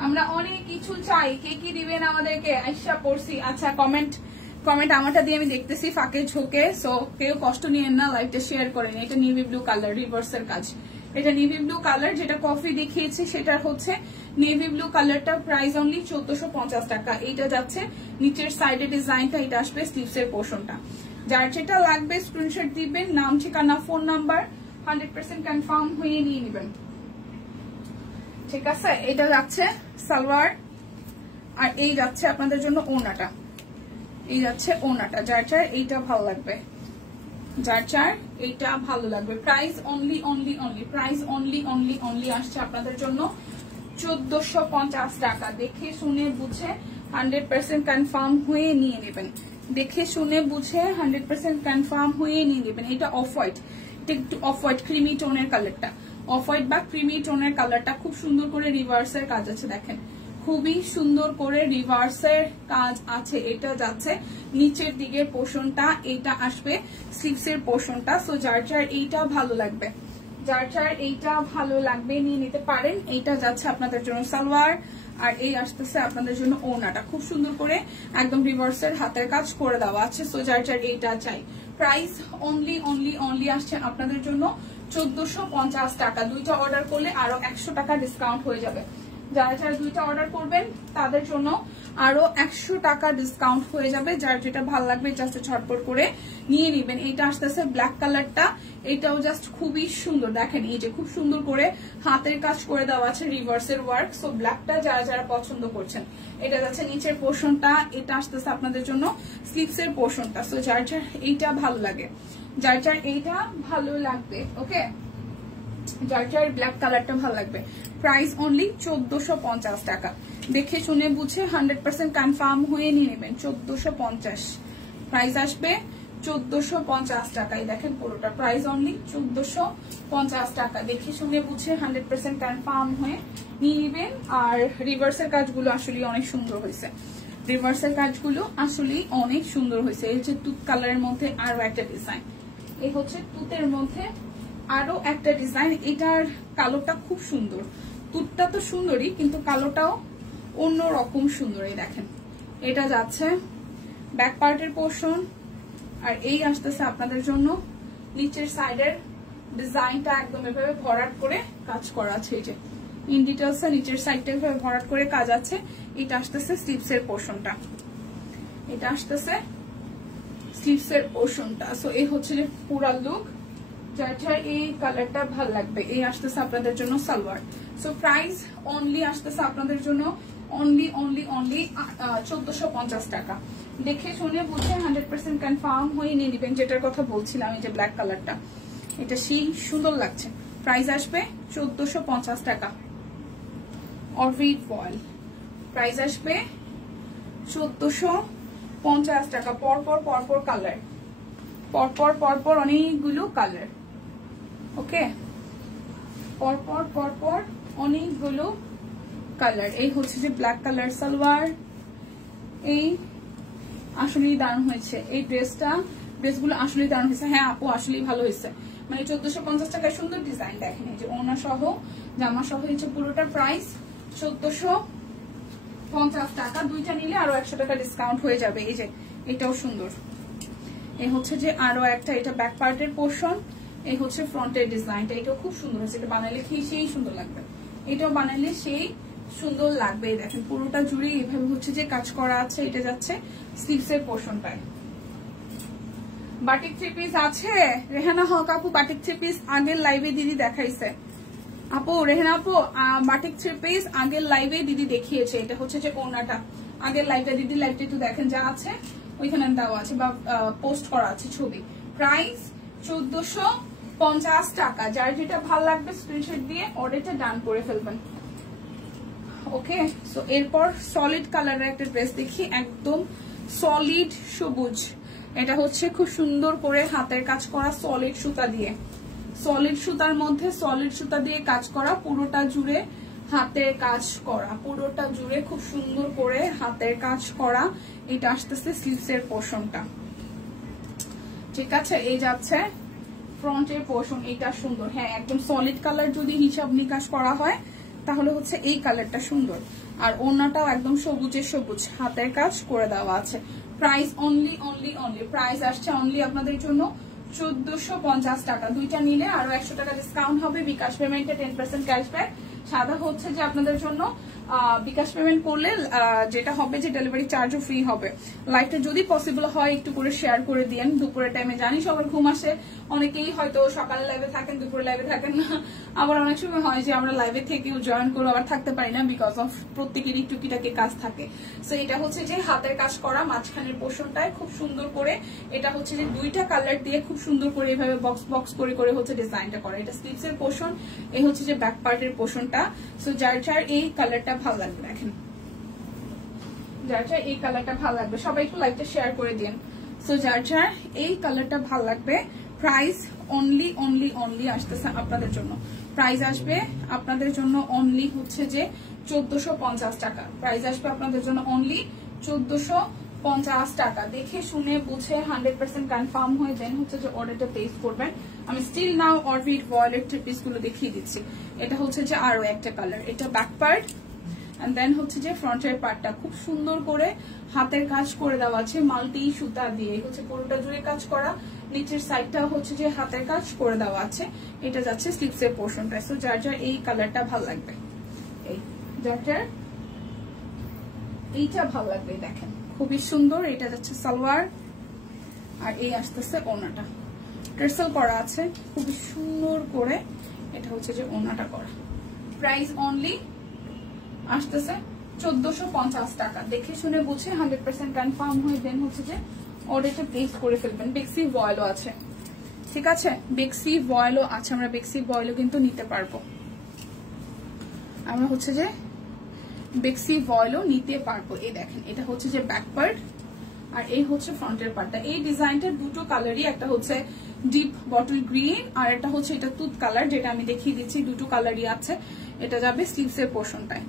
আমরা অনেক কিছু চাই, কে কি দিবেন আমাদেরকে? আইসা পড়ছি। আচ্ছা, কমেন্ট আমারটা দিয়ে আমি দেখতেছি ফাঁকে ঝোঁকে। সো কেউ কষ্ট নিয়েন না, লাইভটা শেয়ার করেন। এটা নেভি ব্লু কালার, রিভার্সের কাজ। এটা নেভি ব্লু কালার, যেটা কফি দেখিয়েছি সেটা হচ্ছে নেভি ব্লু কালারটা। প্রাইস অনলি 1450 টাকা। এইটা যাচ্ছে নিচের সাইডে ডিজাইনটা, এটা আসবে স্লিভসের পোর্শনটা। যার যেটা লাগবে স্ক্রিনশট দিবেন, নাম ঠিকানা ফোন নাম্বার 100% কনফার্ম হয়ে নিয়ে নেবেন, ঠিক আছে? এটা যাচ্ছে সালোয়ার আর এই যাচ্ছে আপনাদের জন্য ওনাটা। এই যাচ্ছে ওনাটা। যার যার এইটা ভালো লাগবে, যার যার এইটা ভালো লাগবে। Price only only only, price only only only আসছে আপনাদের জন্য 1450 টাকা। দেখে শুনে বুঝে 100% কনফার্ম হয়ে নিয়ে নেবেন। দেখে শুনে বুঝে 100% কনফার্ম হয়ে নিয়ে নেবেন। এটা অফ হোয়াইট, এটা একটু অফ হোয়াইট ক্রিমি টোনের কালারটা, অফ হোয়াইট বা ক্রিমি টোনের কালারটা। খুব সুন্দর করে রিভার্সের কাজ আছে, দেখেন খুবই সুন্দর করে রিভার্সের কাজ আছে। এটা যাচ্ছে নিচের দিকের পোর্শনটা, এইটা আসবে স্লিভসের পোর্শনটা। সো যার যার এইটা ভালো লাগবে, যার যার এইটা ভালো লাগবে নিয়ে নিতে পারেন। এইটা যাচ্ছে আপনাদের জন্য সালোয়ার আর এই আসতেছে আপনাদের জন্য ওনাটা। খুব সুন্দর করে একদম রিভার্সের হাতের কাজ করে দেওয়া আছে। সো যার যার এইটা চাই। প্রাইস অনলি অনলি অনলি আসছে আপনাদের জন্য 1450 টাকা। দুইটা অর্ডার করলে আরো 100 টাকা ডিসকাউন্ট হয়ে যাবে। যারা যারা দুইটা অর্ডার করবেন তাদের জন্য আরো 100 টাকা ডিসকাউন্ট হয়ে যাবে। যার যেটা ভালো লাগবে জাস্ট ঝটপট করে নিয়ে নেবেন। এইটা আসতেছে ব্ল্যাক কালারটা, এটাও জাস্ট খুবই সুন্দর। দেখেন এই যে খুব সুন্দর করে হাতের কাজ করে দেওয়া আছে, রিভার্সের ওয়ার্ক। সো ব্ল্যাকটা যারা যারা পছন্দ করছেন, এটা যাচ্ছে নিচের পোর্শনটা, এটা আসতেছে আপনাদের জন্য স্লিভসের পোর্শনটা। সো যার যার এইটা ভালো লাগে, যার যার এইটা ভালো লাগবে, ওকে, যার যার ব্ল্যাক কালারটা ভালো লাগবে। প্রাইস অনলি 1450 টাকা। দেখে শুনে বুঝে 100% কনফার্ম হয়ে নিয়ে নেবেন। 1450 প্রাইস আসবে, 1450 টাকায়। দেখেন পুরোটা প্রাইস অনলি 1450 টাকা। দেখে শুনে বুঝে 100% কনফার্ম হয়ে নিয়ে নেবেন। আর রিভার্সের কাজগুলো আসলে অনেক সুন্দর হয়েছে, রিভার্সের কাজগুলো আসলে অনেক সুন্দর হয়েছে। এই হচ্ছে তুত কালারের মধ্যে আরো একটা ডিজাইন, এই হচ্ছে তুতের মধ্যে আরো একটা ডিজাইন। এটার কালোটা খুব সুন্দর, তুতটা তো সুন্দরই কিন্তু কালোটাও অন্যরকম সুন্দর। এই দেখেন এটা যাচ্ছে ব্যাক পার্টের পোর্শন, আর এই আসতেছে আপনাদের জন্য নিচের সাইডের ডিজাইনটা একদম এভাবে ভরাট করে কাজ করা আছে। এই যে ইন ডিটেলস নিচের সাইডটা এভাবে ভরাট করে কাজ আছে। এটা আসতেছে স্লিভসের পোর্শনটা, এটা আসতেছে স্লিভসের পোর্শনটা। সো এই হচ্ছে যে পুরা লুক। যার যার এই কালারটা ভালো লাগবে, এই আসতেছে আপনাদের জন্য সালোয়ার। সো প্রাইস অনলি আসতেছে আপনাদের জন্য অনলি 1450 টাকা। দেখে শুনে বুঝে 100% কনফার্ম হয়ে নিয়ে নেবেন। যেটার কথা বলছিলাম, এই যে ব্ল্যাক কালারটা, এটা সেই সুন্দর লাগছে। প্রাইস আসবে 1450 টাকা। অরবিট ফয়েল প্রাইস আসবে 1450 টাকা। পরপর কালার, পরপর অনেকগুলো কালার, ওকে, পরপর অনেকগুলো কালার। এই হচ্ছে যে ব্ল্যাক কালার সালোয়ার, এই আসলেই দারুণ হয়েছে এই ড্রেসগুলো আসলেই দারুণ হয়েছে। হ্যাঁ আপু আসলেই ভালো হয়েছে, মানে 1450 টাকায় সুন্দর ডিজাইন। দেখেন এই যে ওনা সহ জামা সহ হচ্ছে পুরোটা প্রাইস 1450 টাকা। দুইটা নিলে আরো 100 টাকা ডিসকাউন্ট হয়ে যাবে। এই যে এটাও সুন্দর, এই হচ্ছে যে আরো একটা, এটা ব্যাক পার্টের পোর্শন, এই হচ্ছে ফ্রন্টের ডিজাইনটা, এটাও খুব সুন্দর হয়েছে। এটা বানাইলে সেই সুন্দর লাগবে, এটাও বানাইলে সেই সুন্দর লাগবে। দেখেন পুরোটা জুড়ে এইভাবে হচ্ছে যে কাজ করা আছে। এটা যাচ্ছে স্লিভসের পোর্শনটায়। বাটিক থ্রি পিস আছে রেহানা হক আপু, বাটিক থ্রি পিস আগের লাইভে দিদি দেখাইছে আপু, রেহানা আপু বাটিক থ্রি পিস আগের লাইভে দিদি দেখিয়েছে। এটা হচ্ছে যে ওনাটা আগের লাইভটা, দিদি লাইভটা একটু দেখেন, যা আছে ওইখানে দেওয়া আছে বা পোস্ট করা আছে ছবি। প্রাইস 1450 টাকা। যার যেটা ভালো লাগবে স্ক্রিনশট দিয়ে অর্ডারটা ডান করে ফেলবেন, ওকে। সো এরপর সলিড কালারের একটা ড্রেস দেখি, একদম সলিড সবুজ। এটা হচ্ছে খুব সুন্দর করে হাতের কাজ করা সলিড সুতা দিয়ে, সলিড সুতার মধ্যে সলিড সুতা দিয়ে কাজ করা, পুরোটা জুড়ে হাতের কাজ করা, পুরোটা জুড়ে খুব সুন্দর করে হাতের কাজ করা। এটা আসতেছে স্লিভসের পোর্শনটা, ঠিক আছে। এই যাচ্ছে ফ্রন্টের পোর্শন, এটা সুন্দর। হ্যাঁ একদম সলিড কালার যদি হিসাব নিকাশ করা হয় তাহলে হচ্ছে এই কালারটা সুন্দর। আর ওড়নাটাও একদম সবুজের সবুজ, হাতের কাজ করে দেওয়া আছে। প্রাইস অনলি প্রাইস আসছে অনলি আপনাদের জন্য 1450 টাকা। দুইটা নিলে আরো 100 টাকা ডিসকাউন্ট হবে। বিকাশ পেমেন্টে 10% ক্যাশব্যাক। সাদা হচ্ছে যে আপনাদের জন্য বিকাশ পেমেন্ট করলে যেটা হবে যে ডেলিভারি চার্জও ফ্রি হবে। লাইভটা যদি পসিবল হয় একটু করে শেয়ার করে দিন। দুপুরের টাইমে জানি সবার ঘুম আসে, অনেকেই হয়তো সকালে লাইভে থাকেন, দুপুরে লাইভে থাকেন না। আবার অনেক সময় হয় যে আমরা লাইভে থেকেও জয়েন করে আবার থাকতে পারি না, বিকজ অফ প্রত্যেকেরই টুকিটাকি কাজ থাকে। সো এটা হচ্ছে যে হাতের কাজ করা, মাঝখানের পোর্শনটায় খুব সুন্দর করে, এটা হচ্ছে যে দুইটা কালার দিয়ে খুব সুন্দর করে এভাবে বক্স করে হচ্ছে ডিজাইনটা করা। এটা স্লিভসের পোর্শন, এই হচ্ছে যে ব্যাক পার্টের পোর্শনটা। সো যার যার এই কালারটা ভালো লাগবে, দেখেন যার যার এই কালারটা ভালো লাগবে সবাই একটু লাইভটা শেয়ার করে দিন। সো যার যার এই কালারটা ভালো লাগবে, প্রাইস অনলি আসতেছে আপনাদের জন্য। প্রাইস আসবে আপনাদের জন্য অনলি হচ্ছে যে 1450 টাকা। প্রাইস আসবে আপনাদের জন্য অনলি 1450 টাকা। দেখে শুনে বুঝে 100% কনফার্ম হয়ে দেন হচ্ছে যে অর্ডারটা প্লেস করবেন। আমি স্টিল নাও অরবিট ভয়েলেট পিস গুলো দেখিয়ে দিচ্ছি। এটা হচ্ছে যে আরো একটা কালার, এটা ব্যাক পার্ট এন্ড দেন হচ্ছে যে ফ্রন্টের পার্টটা খুব সুন্দর করে হাতের কাজ করে দেওয়া আছে মাল্টি সুতা দিয়ে, হচ্ছে পুরোটা জুড়ে কাজ করা। নিচের সাইডটা হচ্ছে যে হাতের কাজ করে দেওয়া আছে। এটা যাচ্ছে স্লিভসের পোর্শনটা। সো যার যার এই কালারটা ভালো লাগবে, এই জর্জের এইটা ভালো লাগবে, দেখেন খুবই সুন্দর। এটা যাচ্ছে সালোয়ার, আর এই আসতেছে ওনাটা টার্সেল করা আছে খুবই সুন্দর করে। এটা হচ্ছে যে ওনাটা করা। প্রাইস অনলি আসতেছে 1450 টাকা। দেখে শুনে বুঝে 100% কনফার্ম হয়ে দেন হচ্ছে যে অর্ডারটা প্লেস করে ফেলবেন। বেক্সি ভয়েলও আছে, ঠিক আছে, বেক্সি ভয়েলও আছে। আমরা বেক্সি ভয়েলও কিন্তু নিতে পারবো, আমরা হচ্ছে যে বেক্সি ভয়েলও নিতে পারবো। এই দেখেন এটা হচ্ছে যে ব্যাক পার্ট, আর এই হচ্ছে ফ্রন্টের পার্টটা। এই ডিজাইনটার দুটো কালারই, একটা হচ্ছে ডিপ বটল গ্রিন আর একটা হচ্ছে এটা তুত কালার, যেটা আমি দেখিয়ে দিচ্ছি। দুটো কালারই আছে। এটা যাবে স্লিভসের পোর্শনটায়।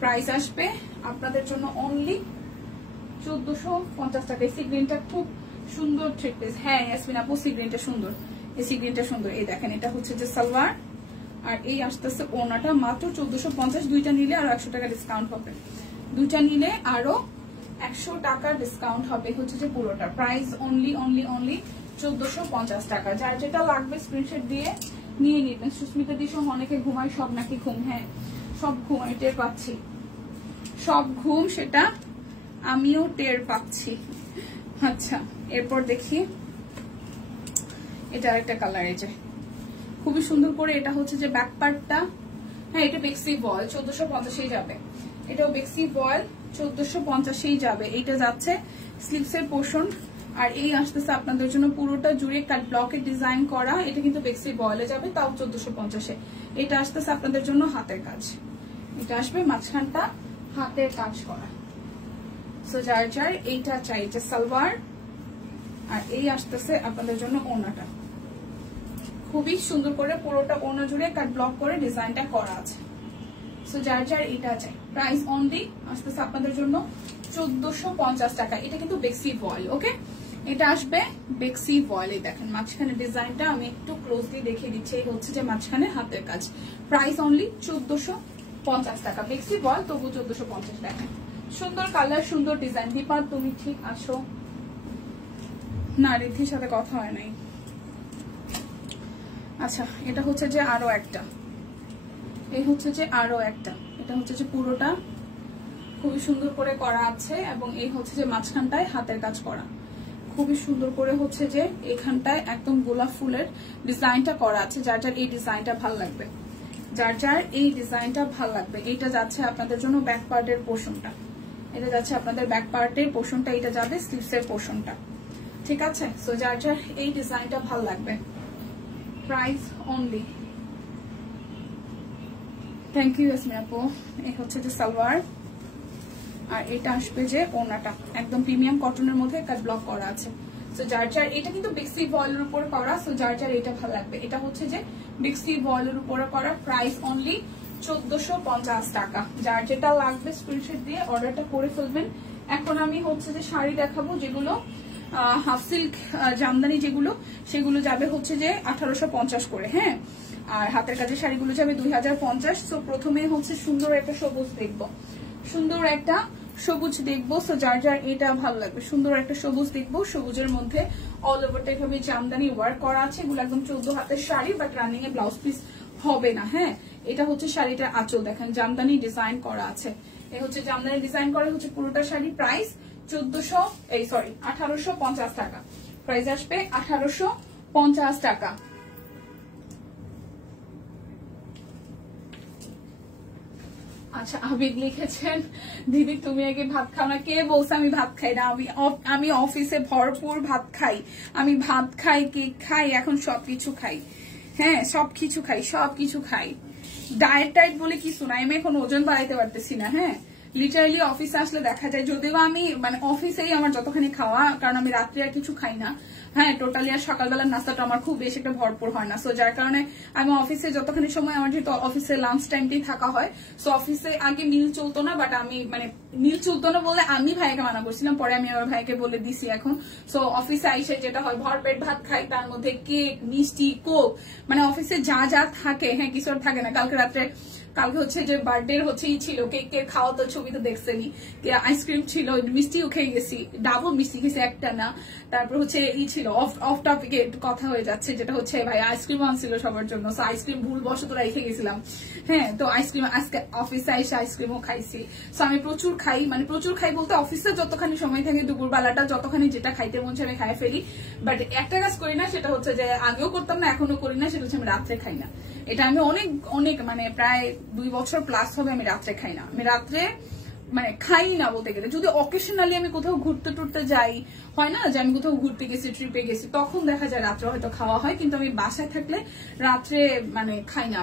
প্রাইস আসবে আপনাদের জন্য অনলি 1450 টাকা। এই সি গ্রিনটা খুব সুন্দর থ্রি পিস। হ্যাঁ ইয়াসমিন আপু, সি গ্রিনটা সুন্দর, এই সি গ্রিনটা সুন্দর। এই দেখেন এটা হচ্ছে যে সালোয়ার, আর এই আসতেছে ওনাটা। মাত্র 1450। দুইটা নিলে আরো 100 টাকা ডিসকাউন্ট হবে। দুইটা নিলে আরো 100 টাকা ডিসকাউন্ট হবে হচ্ছে যে পুরোটা। প্রাইস অনলি 1450 টাকা। যার যেটা লাগবে স্ক্রিনশট দিয়ে নিয়ে নিবেন। সুস্মিতা দিশো অনেকে ঘুমায়, সব নাকি ঘুম? হ্যাঁ সব ঘুম, আমি টের পাচ্ছি, সব ঘুম, সেটা আমিও টের পাচ্ছি। আচ্ছা এরপর দেখি এটা আরেকটা কালার। এই যে খুবই সুন্দর করে, এটা হচ্ছে যে ব্যাক পার্টটা। হ্যাঁ এটা বেক্সি ভয়েল 1450 যাবে। এটাও বেক্সি ভয়েল 1450 যাবে। এইটা যাচ্ছে স্লিভসের পোর্শন, আর এই আসতেছে আপনাদের জন্য পুরোটা জুড়ে কাট ব্লকের ডিজাইন করা। এটা কিন্তু বেক্সি ভয়েলে যাবে, তাও 1450। এটা আসতেছে আপনাদের জন্য হাতের কাজ। এটা আসবে মাঝখানটা হাতের কাজ করা। সো যার যার এইটা চাই, যে সালোয়ার, আর এই আসতেছে আপনাদের জন্য ওনাটা। খুবই সুন্দর করে পুরোটা ওনা জুড়ে কাট ব্লক করে ডিজাইনটা করা আছে। সো যার যার এটা চাই। প্রাইস অনলি আসতেছে আপনাদের জন্য 1450 টাকা। এটা কিন্তু বেক্সি ভয়েল। ওকে, এটা আসবে বেক্সি ভয়েল। এই দেখেন মাঝখানে ডিজাইনটা আমি একটু ক্লোজলি দেখিয়ে দিচ্ছি। এই হচ্ছে যে মাঝখানে হাতের কাজ। প্রাইস অনলি 1450 টাকা। বেক্সি ভয়েল তবু 1450 টাকা। সুন্দর কালার, সুন্দর ডিজাইন। দীপা তুমি ঠিক আছো? না, রিদ্ধির সাথে কথা হয় নাই। আচ্ছা এটা হচ্ছে যে আরো একটা, এই হচ্ছে যে আরো একটা। এটা হচ্ছে যে পুরোটা খুবই সুন্দর করে করা আছে, এবং এই হচ্ছে যে মাঝখানটায় হাতের কাজ করা। খুবই সুন্দর করে হচ্ছে যে এখানটায় একদম গোলাপ ফুলের ডিজাইনটা করা আছে। যার যার এই ডিজাইনটা ভাল লাগবে, যার যার এই ডিজাইনটা ভাল লাগবে। এইটা যাচ্ছে আপনাদের জন্য ব্যাক পার্টের পোর্শনটা। এটা যাচ্ছে আপনাদের ব্যাক পার্টের পোর্শনটা, এটা যাবে স্লিভসের পোর্শনটা, ঠিক আছে। সো যার যার এই ডিজাইনটা ভাল লাগবে। Price only, thank you Yasmin আপু। এই হচ্ছে যে সালোয়ার, আর এটা আসবে যে ওনাটা একদম প্রিমিয়াম কটনের মধ্যে কাট ব্লক করা আছে। সো যার যার, এটা কিন্তু বেক্সি ভয়েলের উপর করা। সো যার যার এটা ভালো লাগবে। এটা হচ্ছে যে বেক্সি ভয়েলের উপরে করা। প্রাইস অনলি 1450 টাকা। যার যেটা লাগবে স্ক্রিনশট দিয়ে অর্ডারটা করে ফেলবেন। এখন আমি হচ্ছে যে শাড়ি দেখাবো, যেগুলো হাফ সিল্ক জামদানি, যেগুলো সেগুলো যাবে হচ্ছে যে 1850 করে। হ্যাঁ, আর হাতের কাজের শাড়িগুলো যাবে 2050। তো প্রথমে হচ্ছে সুন্দর একটা সবুজ দেখবো, সুন্দর একটা সবুজ দেখবো। সো যার যার এটা ভালো লাগবে, সুন্দর একটা সবুজ দেখবো। সবুজের মধ্যে অল ওভারটা এভাবে জামদানি ওয়ার্ক করা আছে। এগুলো একদম 14 হাতের sari, but running A blouse piece হবে না। হ্যাঁ, এটা হচ্ছে শাড়িটার আঁচল, দেখেন জামদানি ডিজাইন করা আছে। এই হচ্ছে জামদানি ডিজাইন করা হচ্ছে পুরোটা শাড়ি। প্রাইস 1850 টাকা। প্রাইস আসবে 1850 টাকা। আচ্ছা আবিদ লিখেছেন, দিদি তুমি আগে ভাত খাও না। কে বলছে আমি ভাত খাই না? আমি অফিসে ভরপুর ভাত খাই। আমি ভাত খাই, কেক খাই, এখন সবকিছু খাই। হ্যাঁ সবকিছু খাই, সবকিছু খাই। ডায়েট টাইট বলে কিছু না, আমি এখন ওজন বাড়াইতে পারতেছি না। হ্যাঁ লিটারালি অফিসে আসলে দেখা যায়, যদিও আমি মানে অফিসেই আমার যতখানি খাওয়া, কারণ আমি রাত্রে আর কিছু খাই না। হ্যাঁ টোটালি আর সকালবেলার নাস্তাটা আমার খুব বেশি একটা ভরপুর হয় না। সো যার কারণে আমি অফিসে যতখানি সময়, আমার যেহেতু অফিসে লাঞ্চ টাইমটাই থাকা হয়, সো অফিসে আগে মিল চলতো না। বাট আমি মানে মিল চলতো না বলে আমি ভাইকে মানা করছিলাম, পরে আমি আমার ভাইকে বলে দিছি এখন। সো অফিসে আইসে যেটা হয়, ভরপেট ভাত খাই, তার মধ্যে কেক, মিষ্টি, কোক, মানে অফিসে যা যা থাকে। হ্যাঁ কিছু আর থাকে না। কালকে রাত্রে কালকে হচ্ছে যে বার্থডে হচ্ছে ছিল, কেকের খাওয়া তো ছবি তো দেখছেনি, আইসক্রিম ছিল, মিষ্টিও খেয়ে গেছি, ডাবল মিষ্টি খেয়েছি, একটা না। তারপর হচ্ছে ছিল অফ টপিকে কথা হয়ে যাচ্ছে, যেটা হচ্ছে ভাই আইসক্রিম আনছিল সবার জন্য, সো আইসক্রিম ভুলবশত রেখে গেছিলাম। হ্যাঁ, তো আইসক্রিম আজকে অফিসে এসে আইসক্রিমও খাইছি। সো আমি প্রচুর খাই, মানে প্রচুর খাই বলতে অফিসে যতখানি সময় থাকে দুপুরবেলাটা যতখানি যেটা খাইতে মন চাই আমি খাই ফেলি। বাট একটা কাজ করি না, সেটা হচ্ছে যে আগেও করতাম না, এখনো করি না, সেটা হচ্ছে আমি রাত্রে খাই না। এটা আমি অনেক অনেক মানে প্রায় 2 বছর প্লাস হবে আমি রাত্রে খাই না। আমি রাত্রে মানে খাই না বলতে গেলে, যদি অকেশনালি আমি কোথাও ঘুরতে টুরতে যাই, হয় না যে আমি কোথাও ঘুরতে গেছি, ট্রিপে গেছি, তখন দেখা যায় রাত্রে হয়তো খাওয়া হয়, কিন্তু আমি বাসায় থাকলে রাত্রে মানে খাই না।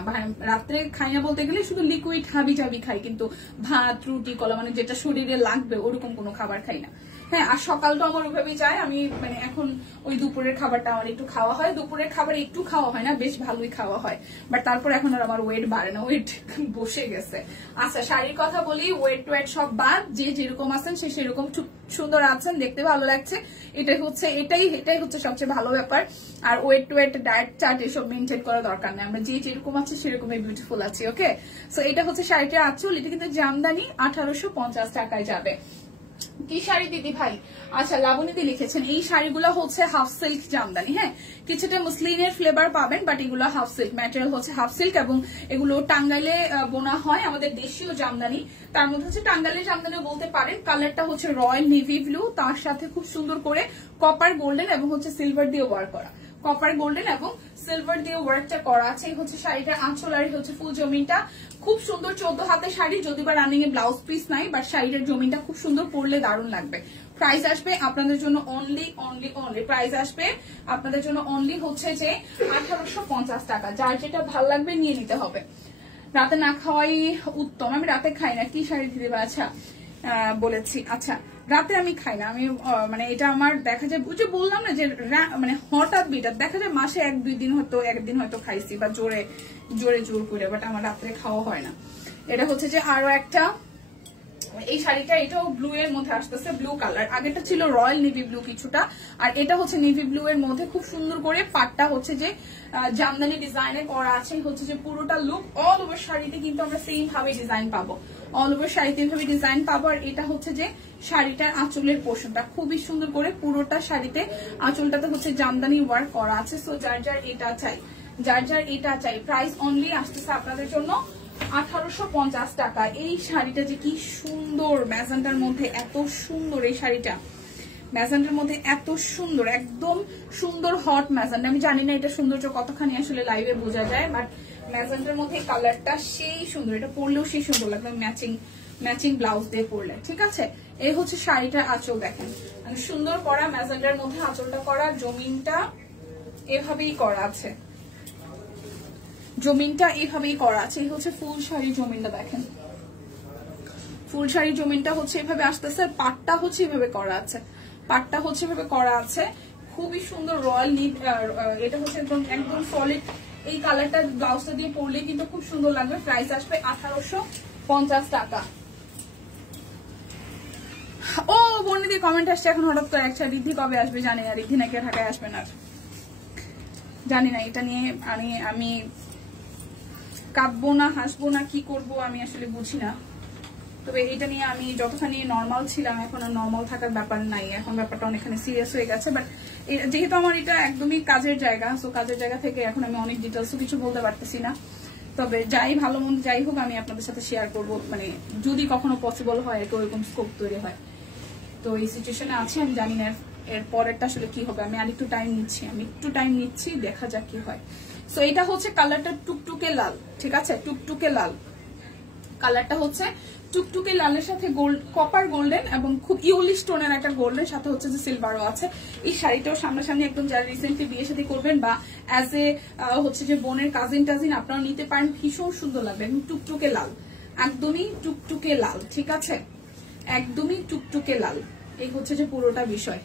রাত্রে খাই না বলতে গেলে শুধু লিকুইড হাবি টাবি খাই, কিন্তু ভাত রুটি কলা মানে যেটা শরীরে লাগবে ওরকম কোনো খাবার খাই না। হ্যাঁ, আর সকালটা আমার ওইভাবেই যায়। আমি মানে এখন ওই দুপুরের খাবারটা আমার একটু খাওয়া হয়, দুপুরের খাবার একটু খাওয়া হয় না, বেশ ভালোই খাওয়া হয়। বাট তারপর এখন আর আমার ওয়েট বাড়ে না, ওয়েট বসে গেছে। আচ্ছা, শাড়ির কথা বলি, ওয়েট টোয়েট সব বাদ, যে যেরকম আছেন সে সেরকম সুন্দর আছেন, দেখতে ভালো লাগছে, এটাই হচ্ছে সবচেয়ে ভালো ব্যাপার। আর ওয়েট টোয়েট ডায়েট চার্ট এসব মেনটেন করা দরকার নেই, আমরা যে যেরকম আছে সেরকমই বিউটিফুল আছি। ওকে, সো এটা হচ্ছে শাড়িটার আঁচল, এটা কিন্তু জামদানি 1850 টাকায় যাবে। কি শাড়ি দিদি ভাই? আচ্ছা, লাবণীদি লিখেছেন এই শাড়িগুলো হচ্ছে হাফ সিল্ক জামদানি। হ্যাঁ, কিছুটা মুসলিনের ফ্লেভার পাবেন, বাট এগুলো হাফ সিল্ক, ম্যাটেরিয়াল হচ্ছে হাফ সিল্ক, এবং এগুলো টাঙ্গাইলে বোনা হয়, আমাদের দেশীয় জামদানি। তার মধ্যে হচ্ছে টাঙ্গাইলের জামদানি বলতে পারেন। কালারটা হচ্ছে রয়্যাল নেভি ব্লু, তার সাথে খুব সুন্দর করে কপার গোল্ডেন এবং হচ্ছে সিলভার দিয়ে ওয়ার্ক করা, কপার গোল্ডেন এবং সিলভার দিয়ে ওয়ার্কটা করা আছে। এই হচ্ছে শাড়িটার আঁচল, আর হচ্ছে ফুল জমিনটা খুব সুন্দর। 14 হাতের শাড়ি, যদি বা রানিং এ ব্লাউজ পিস নাই, বাট শাড়িটার জমিনটা খুব সুন্দর, পরলে দারুণ লাগবে। প্রাইস আসবে আপনাদের জন্য অনলি প্রাইস আসবে আপনাদের জন্য অনলি হচ্ছে যে 1850 টাকা। যার যেটা ভালো লাগবে নিয়ে নিতে হবে। রাতে না খাওয়াই উত্তম। আমি রাতে খাই না। কি শাড়ি দিতে পারে? আচ্ছা বলেছি। আচ্ছা, রাতে আমি খাই না। আমি মানে এটা আমার দেখা যায়, বুঝে বললাম না যে মানে হঠাৎ বিটার দেখা যায় মাসে 1-2 দিন হয়তো একদিন হয়তো খাইছি, বা জোরে জোর করে, বাট আমার রাত্রে খাওয়া হয় না। এটা হচ্ছে যে আরো একটা, এই শাড়িটা এটাও ব্লু এর মধ্যে আসতেছে, ব্লু কালার। আগেটা ছিল রয়্যাল নেভি ব্লু কিছুটা, আর এটা হচ্ছে নেভি ব্লু এর মধ্যে খুব সুন্দর করে পাটটা হচ্ছে যে জামদানি ডিজাইনে করা আছে। হচ্ছে যে পুরোটা লুক অল ওভার শাড়িতে কিন্তু আমরা সেম ভাবে ডিজাইন পাবো, অল ওভার শাড়িতে এইভাবে ডিজাইন পাবো। আর এটা হচ্ছে যে শাড়িটার আঁচলের পোর্শনটা খুবই সুন্দর করে, পুরোটা শাড়িতে আঁচলটাতে হচ্ছে জামদানি ওয়ার্ক করা আছে। সো যার যার এটা চাই, প্রাইস অনলি আসতেছে আপনাদের জন্য 1850 টাকা। এই শাড়িটা যে কি সুন্দর, ম্যাজেন্টার মধ্যে এত সুন্দর, এই শাড়িটা ম্যাজেন্টার মধ্যে এত সুন্দর, একদম সুন্দর হট ম্যাজেন্টা। আমি জানি না এটা সৌন্দর্য কতখানি আসলে লাইভে বোঝা যায়, বাট ম্যাজেন্টার মধ্যে কালারটা সেই সুন্দর, এটা পরলেও সেই সুন্দর লাগবে ম্যাচিং ব্লাউজ দিয়ে পরলে। ঠিক আছে, এই হচ্ছে শাড়িটার আঁচল, দেখেন মানে সুন্দর করা ম্যাজেন্টার মধ্যে আঁচলটা করা, জমিনটা এভাবেই করা আছে, জমিনটা এইভাবেই করা আছে। এই হচ্ছে ফুল শাড়ির জমিনটা, দেখেন ফুল শাড়ির জমিনটা হচ্ছে এভাবে আসতেছে, পাটটা হচ্ছে এভাবে করা আছে, পাটটা হচ্ছে এভাবে করা আছে, খুবই সুন্দর রয়্যাল নিট। এটা হচ্ছে একদম সলিড, এই কালারটা ব্লাউজটা দিয়ে পরলে কিন্তু খুব সুন্দর লাগবে। প্রাইস আসবে 1850 টাকা। ও বর্ণিদির কমেন্ট আসছে এখন হঠাৎ করে, একটা রিদ্ধি কবে আসবে জানি না, রিদ্ধি নাকি ঢাকায় আসবে না জানি না। এটা নিয়ে আমি কাঁদবো না হাসবো না কি করব আমি আসলে বুঝি না। তবে এটা নিয়ে আমি যতখানি নর্মাল ছিলাম, এখন আর নর্মাল থাকার ব্যাপার নাই, এখন ব্যাপারটা অনেকখানি সিরিয়াস হয়ে গেছে। বাট যেহেতু আমার এটা একদমই কাজের জায়গা, সো কাজের জায়গা থেকে এখন আমি অনেক ডিটেলসও কিছু বলতে পারতেছি না। তবে যাই ভালো মন্দ যাই হোক আমি আপনাদের সাথে শেয়ার করবো, মানে যদি কখনো পসিবল হয়, ওরকম স্কোপ তৈরি হয়। তো এই সিচুয়েশনে আছে, আমি জানি না এর পরেরটা আসলে কি হবে। আমি আর একটু টাইম নিচ্ছি, দেখা যাক কি হয়। সো এটা হচ্ছে কালারটা টুকটুকে লাল, ঠিক আছে, টুকটুকে লাল কালারটা হচ্ছে, টুকটুকে লালের সাথে কপার গোল্ডেন এবং খুব ইউলি স্টোনের একটা গোল্ডেন, সাথে হচ্ছে যে সিলভারও আছে। এই শাড়িটাও সামনাসামনি একদম যারা রিসেন্টলি বিয়ে শাদী করবেন বা অ্যাজ এ হচ্ছে যে বোনের কাজিন আপনারা নিতে পারেন, ভীষণ সুন্দর লাগবে। টুকটুকে লাল, একদমই টুকটুকে লাল, ঠিক আছে, একদমই টুকটুকে লাল। এই হচ্ছে যে পুরোটা বিষয়।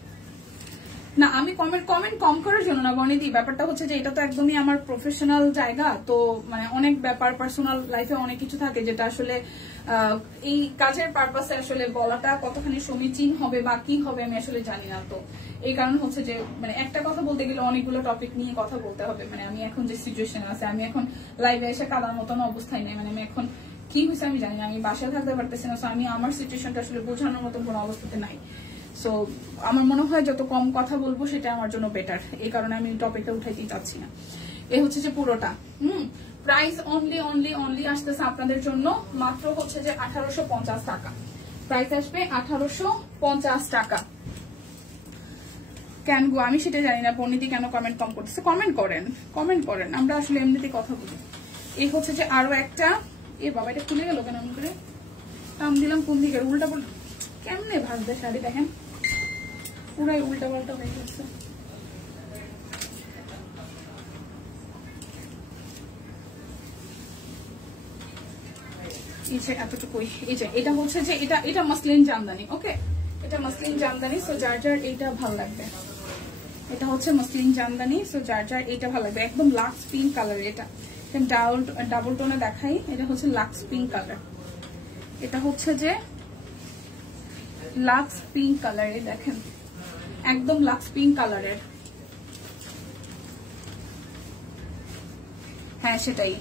না আমি কমেন্ট কম করার জন্য না বর্ণিদি, ব্যাপারটা হচ্ছে যে এটা তো একদমই আমার প্রফেশনাল জায়গা, তো মানে অনেক ব্যাপার পার্সোনাল লাইফে অনেক কিছু থাকে যেটা আসলে এই কাজের পারপাসে আসলে বলাটা কতখানি সমীচীন হবে বা কি হবে আমি আসলে জানি না। তো এই কারণ হচ্ছে যে মানে একটা কথা বলতে গেলে অনেকগুলো টপিক নিয়ে কথা বলতে হবে। মানে আমি এখন যে সিচুয়েশন আছে, আমি এখন লাইভে এসে কাদার মতন অবস্থায় নেই। মানে আমি এখন কি হয়েছে আমি জানি না, আমি বাসায় থাকতে পারতেছি না। আমি আমার সিচুয়েশনটা আসলে বোঝানোর মতন কোনো অবস্থাতে নাই। সো আমার মনে হয় যত কম কথা বলবো সেটা আমার জন্য বেটার, এই কারণে আমি টপিকটা উঠাইতেই চাচ্ছি না। এই হচ্ছে যে পুরোটা প্রাইস অনলি অনলি অনলি আসতেছে আপনাদের জন্য মাত্র হচ্ছে যে 1850 টাকা। প্রাইস আসবে 1850 টাকা। কেন গো আমি সেটা জানি না, পণ্ডিতি কেন কমেন্ট কম করতেছে। কমেন্ট করেন, আমরা আসলে এমনিতে কথা বলি। এই হচ্ছে যে আরো একটা, এ বাবা এটা খুলে গেল কেন করে, টান দিলাম কোন দিকে, উল্টা পাল্টা কেমনে ভাজবে শাড়ি দেখেন, পুরাই উল্টা পাল্টা হয়ে গেছে। এই যে এতটুকুই, এই যে এটা হচ্ছে যে এটা মাসলিন জামদানি। ওকে, এটা মাসলিন জামদানি। সো যার যার এইটা ভালো লাগবে, এটা হচ্ছে মাসলিন জামদানি। সো যার যার এইটা ভালো লাগবে, একদম লাক্স পিঙ্ক কালার। এটা ডাবল টোনে দেখাই, এটা হচ্ছে লাক্স পিঙ্ক কালার। এটা হচ্ছে যে লাক্স পিঙ্ক কালার, এই দেখেন একদম লাক্স পিঙ্ক কালারের। হ্যাঁ সেটাই।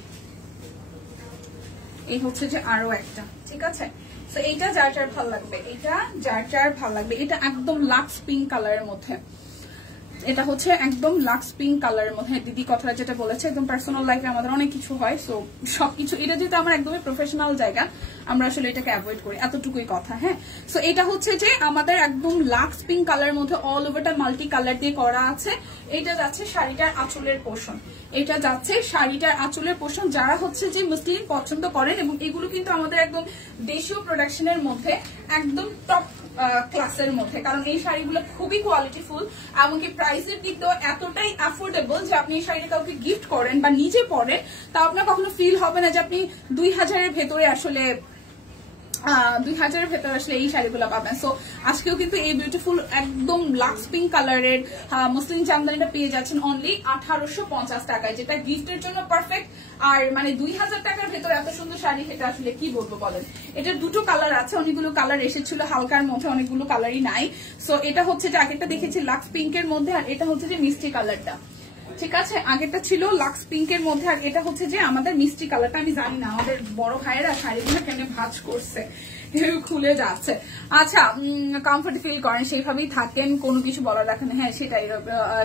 এই হচ্ছে যে আরো একটা, ঠিক আছে। তো এইটা যার যার ভালো লাগবে, এটা যার যার ভালো লাগবে। এটা একদম লাক্স পিঙ্ক কালারের মধ্যে, এটা হচ্ছে একদম লাক্স পিঙ্ক কালারের মধ্যে। দিদি কথাটা যেটা বলেছে, একদম পার্সোনাল লাইফে আমাদের অনেক কিছু হয়, সো সবকিছু এটা যেহেতু আমার একদমই প্রফেশনাল জায়গা, আমরা আসলে এটাকে অ্যাভয়েড করি, এতটুকুই কথা। হ্যাঁ, সো এটা হচ্ছে যে আমাদের একদম লাক্স পিঙ্ক কালারের মধ্যে অল ওভারটা মাল্টি কালার দিয়ে করা আছে। এটা যাচ্ছে শাড়িটার আঁচলের পোর্শন, এটা যাচ্ছে শাড়িটার আঁচলের পোর্শন। যারা হচ্ছে যে মুসলিম পছন্দ করেন, এবং এগুলো কিন্তু আমাদের একদম দেশীয় প্রোডাকশনের মধ্যে একদম টপ ক্লাসের মধ্যে, কারণ এই শাড়িগুলো খুবই কোয়ালিটিফুল, এমনকি প্রাইসের দিক দিয়েও এতটাই অ্যাফোর্ডেবল যে আপনি এই শাড়িটা কাউকে গিফট করেন বা নিজে পরেন, তা আপনার কখনো ফিল হবে না যে আপনি 2000-এর ভেতরে আসলে 2000-এর ভেতরে আসলে এই শাড়িগুলো পাবেন। সো আজকেও কিন্তু এই বিউটিফুল একদম লাক্স পিঙ্ক কালারের মুসলিম জামদানিটা পেয়ে যাচ্ছেন অনলি 1850 টাকায়, যেটা গিফটের জন্য পারফেক্ট। আর মানে 2000 টাকার ভেতরে এত সুন্দর শাড়ি, এটা আসলে কি বলবো বলেন। এটার দুটো কালার আছে, অনেকগুলো কালার এসেছিল, হালকার মধ্যে অনেকগুলো কালারই নাই। সো এটা হচ্ছে যে আগেরটা দেখেছি লাক্স পিঙ্কের মধ্যে, আর এটা হচ্ছে যে মিষ্টি কালারটা, ঠিক আছে। আগেরটা ছিল লাক্স পিঙ্কের মধ্যে, আর এটা হচ্ছে যে আমাদের মিষ্টি কালারটা। আমি জানি না আমাদের বড় ভাইয়েরা শাড়িগুলো কেন ভাঁজ করছে, খুলে যাচ্ছে। আচ্ছা, কমফর্ট ফিল করেন, সেইভাবেই থাকেন, কোনো কিছু বলার রাখেন। হ্যাঁ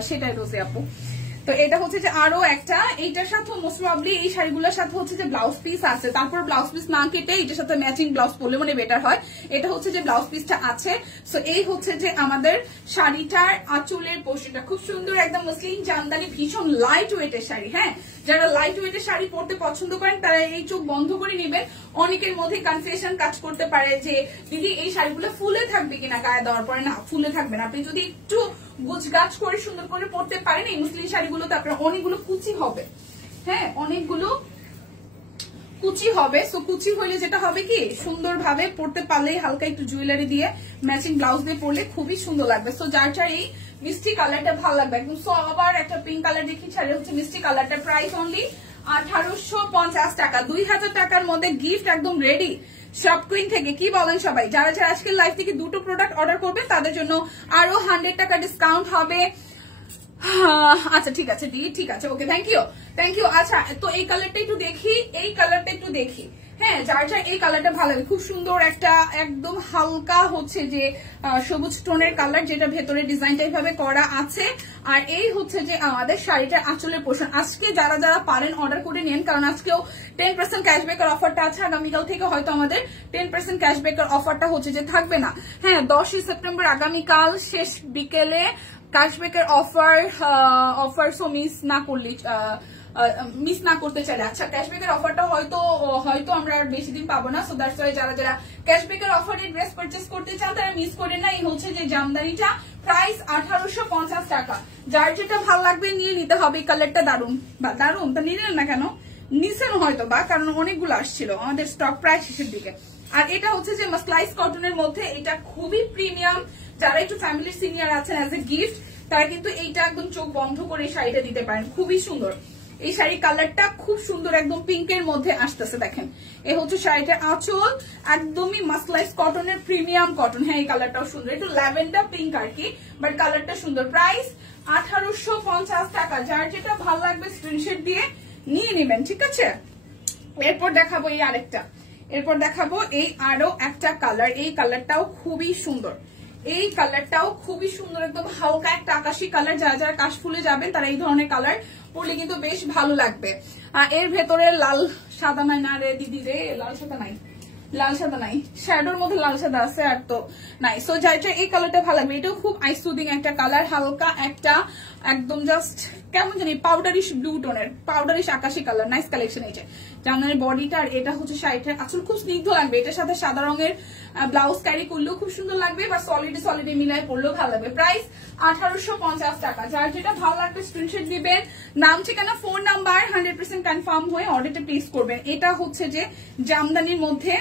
সেটাই রোজে আপু। তো এটা হচ্ছে যে আরো একটা, এইটার সাথে মোস্ট প্রবাবলি এই শাড়িগুলোর সাথে হচ্ছে যে ব্লাউজ পিস আছে, তারপর ব্লাউজ পিস না কেটে এটার সাথে ম্যাচিং ব্লাউজ পরলে মানে বেটার হয়। এটা হচ্ছে যে ব্লাউজ পিসটা আছে। সো এই হচ্ছে যে আমাদের শাড়িটার আঁচলের পোর্শনটা, খুব সুন্দর একদম মুসলিম জামদানি, ভীষণ লাইট ওয়েটের শাড়ি। হ্যাঁ, যারা লাইট ওয়েটের শাড়ি পরতে পছন্দ করেন তারা এই চোখ বন্ধ করে নেবেন। অনেকের মধ্যে কনফিউশন কাজ করতে পারে যে দিদি এই শাড়িগুলো ফুলে থাকবে কিনা গায়ে দেওয়ার পরে। না, ফুলে থাকবে না। আপনি যদি একটু গুছগাছ করে সুন্দর করে পরতে পারেন এই মুসলিম শাড়িগুলোতে, আপনার অনেকগুলো কুচি হবে। হ্যাঁ, অনেকগুলো কুচি হবে। সো কুচি হইলে যেটা হবে কি, সুন্দরভাবে পরতে পারলেই হালকা একটু জুয়েলারি দিয়ে ম্যাচিং ব্লাউজ দিয়ে পরলে খুবই সুন্দর লাগবে। সো যার যার এই মিষ্টি কালারটা ভালো লাগবে, একদম আবার একটা পিঙ্ক কালার দেখি, ছাড়ে হচ্ছে মিষ্টি কালারটা। প্রাইস অনলি 1850 টাকা। 2000 টাকার মধ্যে গিফট একদম রেডি শপ কুইন থেকে। কি বলেন সবাই? যারা যারা আজকের লাইভ থেকে দুটো প্রোডাক্ট অর্ডার করবেন তাদের জন্য আরো 100 টাকা ডিসকাউন্ট হবে। আচ্ছা ঠিক আছে দি, ঠিক আছে, ওকে, থ্যাংক ইউ। আচ্ছা, তো এই কালারটা একটু দেখি, হ্যাঁ, যার যার এই কালারটা ভালো লাগে, খুব সুন্দর একটা একদম হালকা হচ্ছে যে সবুজ টোনের কালার, যেটা ভেতরে ডিজাইনটা এইভাবে করা আছে। আর এই হচ্ছে যে আমাদের শাড়িটার আঁচলের পোর্শন। আজকে যারা যারা পারেন অর্ডার করে নেন, কারণ আজকেও 10% ক্যাশব্যাকের অফারটা আছে। আগামীকাল থেকে হয়তো আমাদের 10% ক্যাশব্যাকের অফারটা হচ্ছে যে থাকবে না। হ্যাঁ, 10ই সেপ্টেম্বর আগামীকাল শেষ বিকেলে ক্যাশব্যাকের অফার সো মিস না করতে চাইলে। আচ্ছা, ক্যাশব্যাকের অফারটা হয়তো আমরা আর বেশি দিন পাবো না। সো দ্যাটস ওয়াই যারা যারা ক্যাশব্যাকের অফারে ড্রেস পারচেজ করতে চান তারা মিস করেন না। এই হচ্ছে যে জামদানিটা, প্রাইস 1850 টাকা। যার যেটা ভালো লাগবে নিয়ে নিতে হবে। কালারটা দারুন, তা নিলেন না কেন? নিছেন হয়তো বা, কারণ অনেকগুলো আসছিল, আমাদের স্টক প্রায় শেষের দিকে। আর এটা হচ্ছে যে মাসলাইজ কটনের মধ্যে, এটা খুবই প্রিমিয়াম। যারা একটু ফ্যামিলির সিনিয়র আছেন, অ্যাজ এ গিফট তারা কিন্তু এইটা একদম চোখ বন্ধ করে শাড়িটা দিতে পারেন, খুবই সুন্দর। এই শাড়ি কালারটা খুব সুন্দর, একদম পিঙ্কের মধ্যে আসতেছে। দেখেন এই হচ্ছে শাড়িটার আঁচল, একদমই মাসলাইজ কটনের, প্রিমিয়াম কটন। হ্যাঁ এই কালারটাও সুন্দর, একটু ল্যাভেন্ডার পিঙ্ক আর কি, বাট কালারটা সুন্দর। প্রাইস 1850 টাকা। যার যেটা ভালো লাগবে স্ক্রিনশট দিয়ে নিয়ে নেবেন, ঠিক আছে। এরপর দেখাবো এই আরেকটা, এরপর দেখাবো এই আরো একটা কালার। এই কালারটাও খুবই সুন্দর, এই কালারটাও খুবই সুন্দর, একদম হালকা একটা আকাশি কালার। যারা যারা কাশফুলে যাবেন তারা এই ধরনের কালার পরলে কিন্তু বেশ ভালো লাগবে। এর ভেতরে লাল সাদা নাই না রে দিদি রে, লাল সাদা নাই, লাল সাদা নাই, শ্যাডোর মধ্যে লাল সাদা আছে আর তো নাই। সো যাইটা এই কালারটা ভালো লাগবে, এটাও খুব আইসুদিং একটা কালার, হালকা একটা একদম জাস্ট কেমন জানি পাউডারিশ ব্লু টোনের, পাউডারিশ আকাশি কালার। Nice collection. এই যে জামদানির বডিটা, আর এটা হচ্ছে শাড়িটার আসলে খুব স্নিগ্ধ লাগবে। এটার সাথে সাদা রঙের ব্লাউজ ক্যারি করলেও খুব সুন্দর লাগবে, বা সলিডে মিলাই পরলেও ভালো লাগবে। প্রাইস 1850 টাকা। যার যেটা ভালো লাগবে স্ক্রিনশট দিবেন, নাম ঠিকানা ফোন নাম্বার 100% কনফার্ম হয়ে অর্ডারটা প্লেস করবেন। এটা হচ্ছে যে জামদানির মধ্যে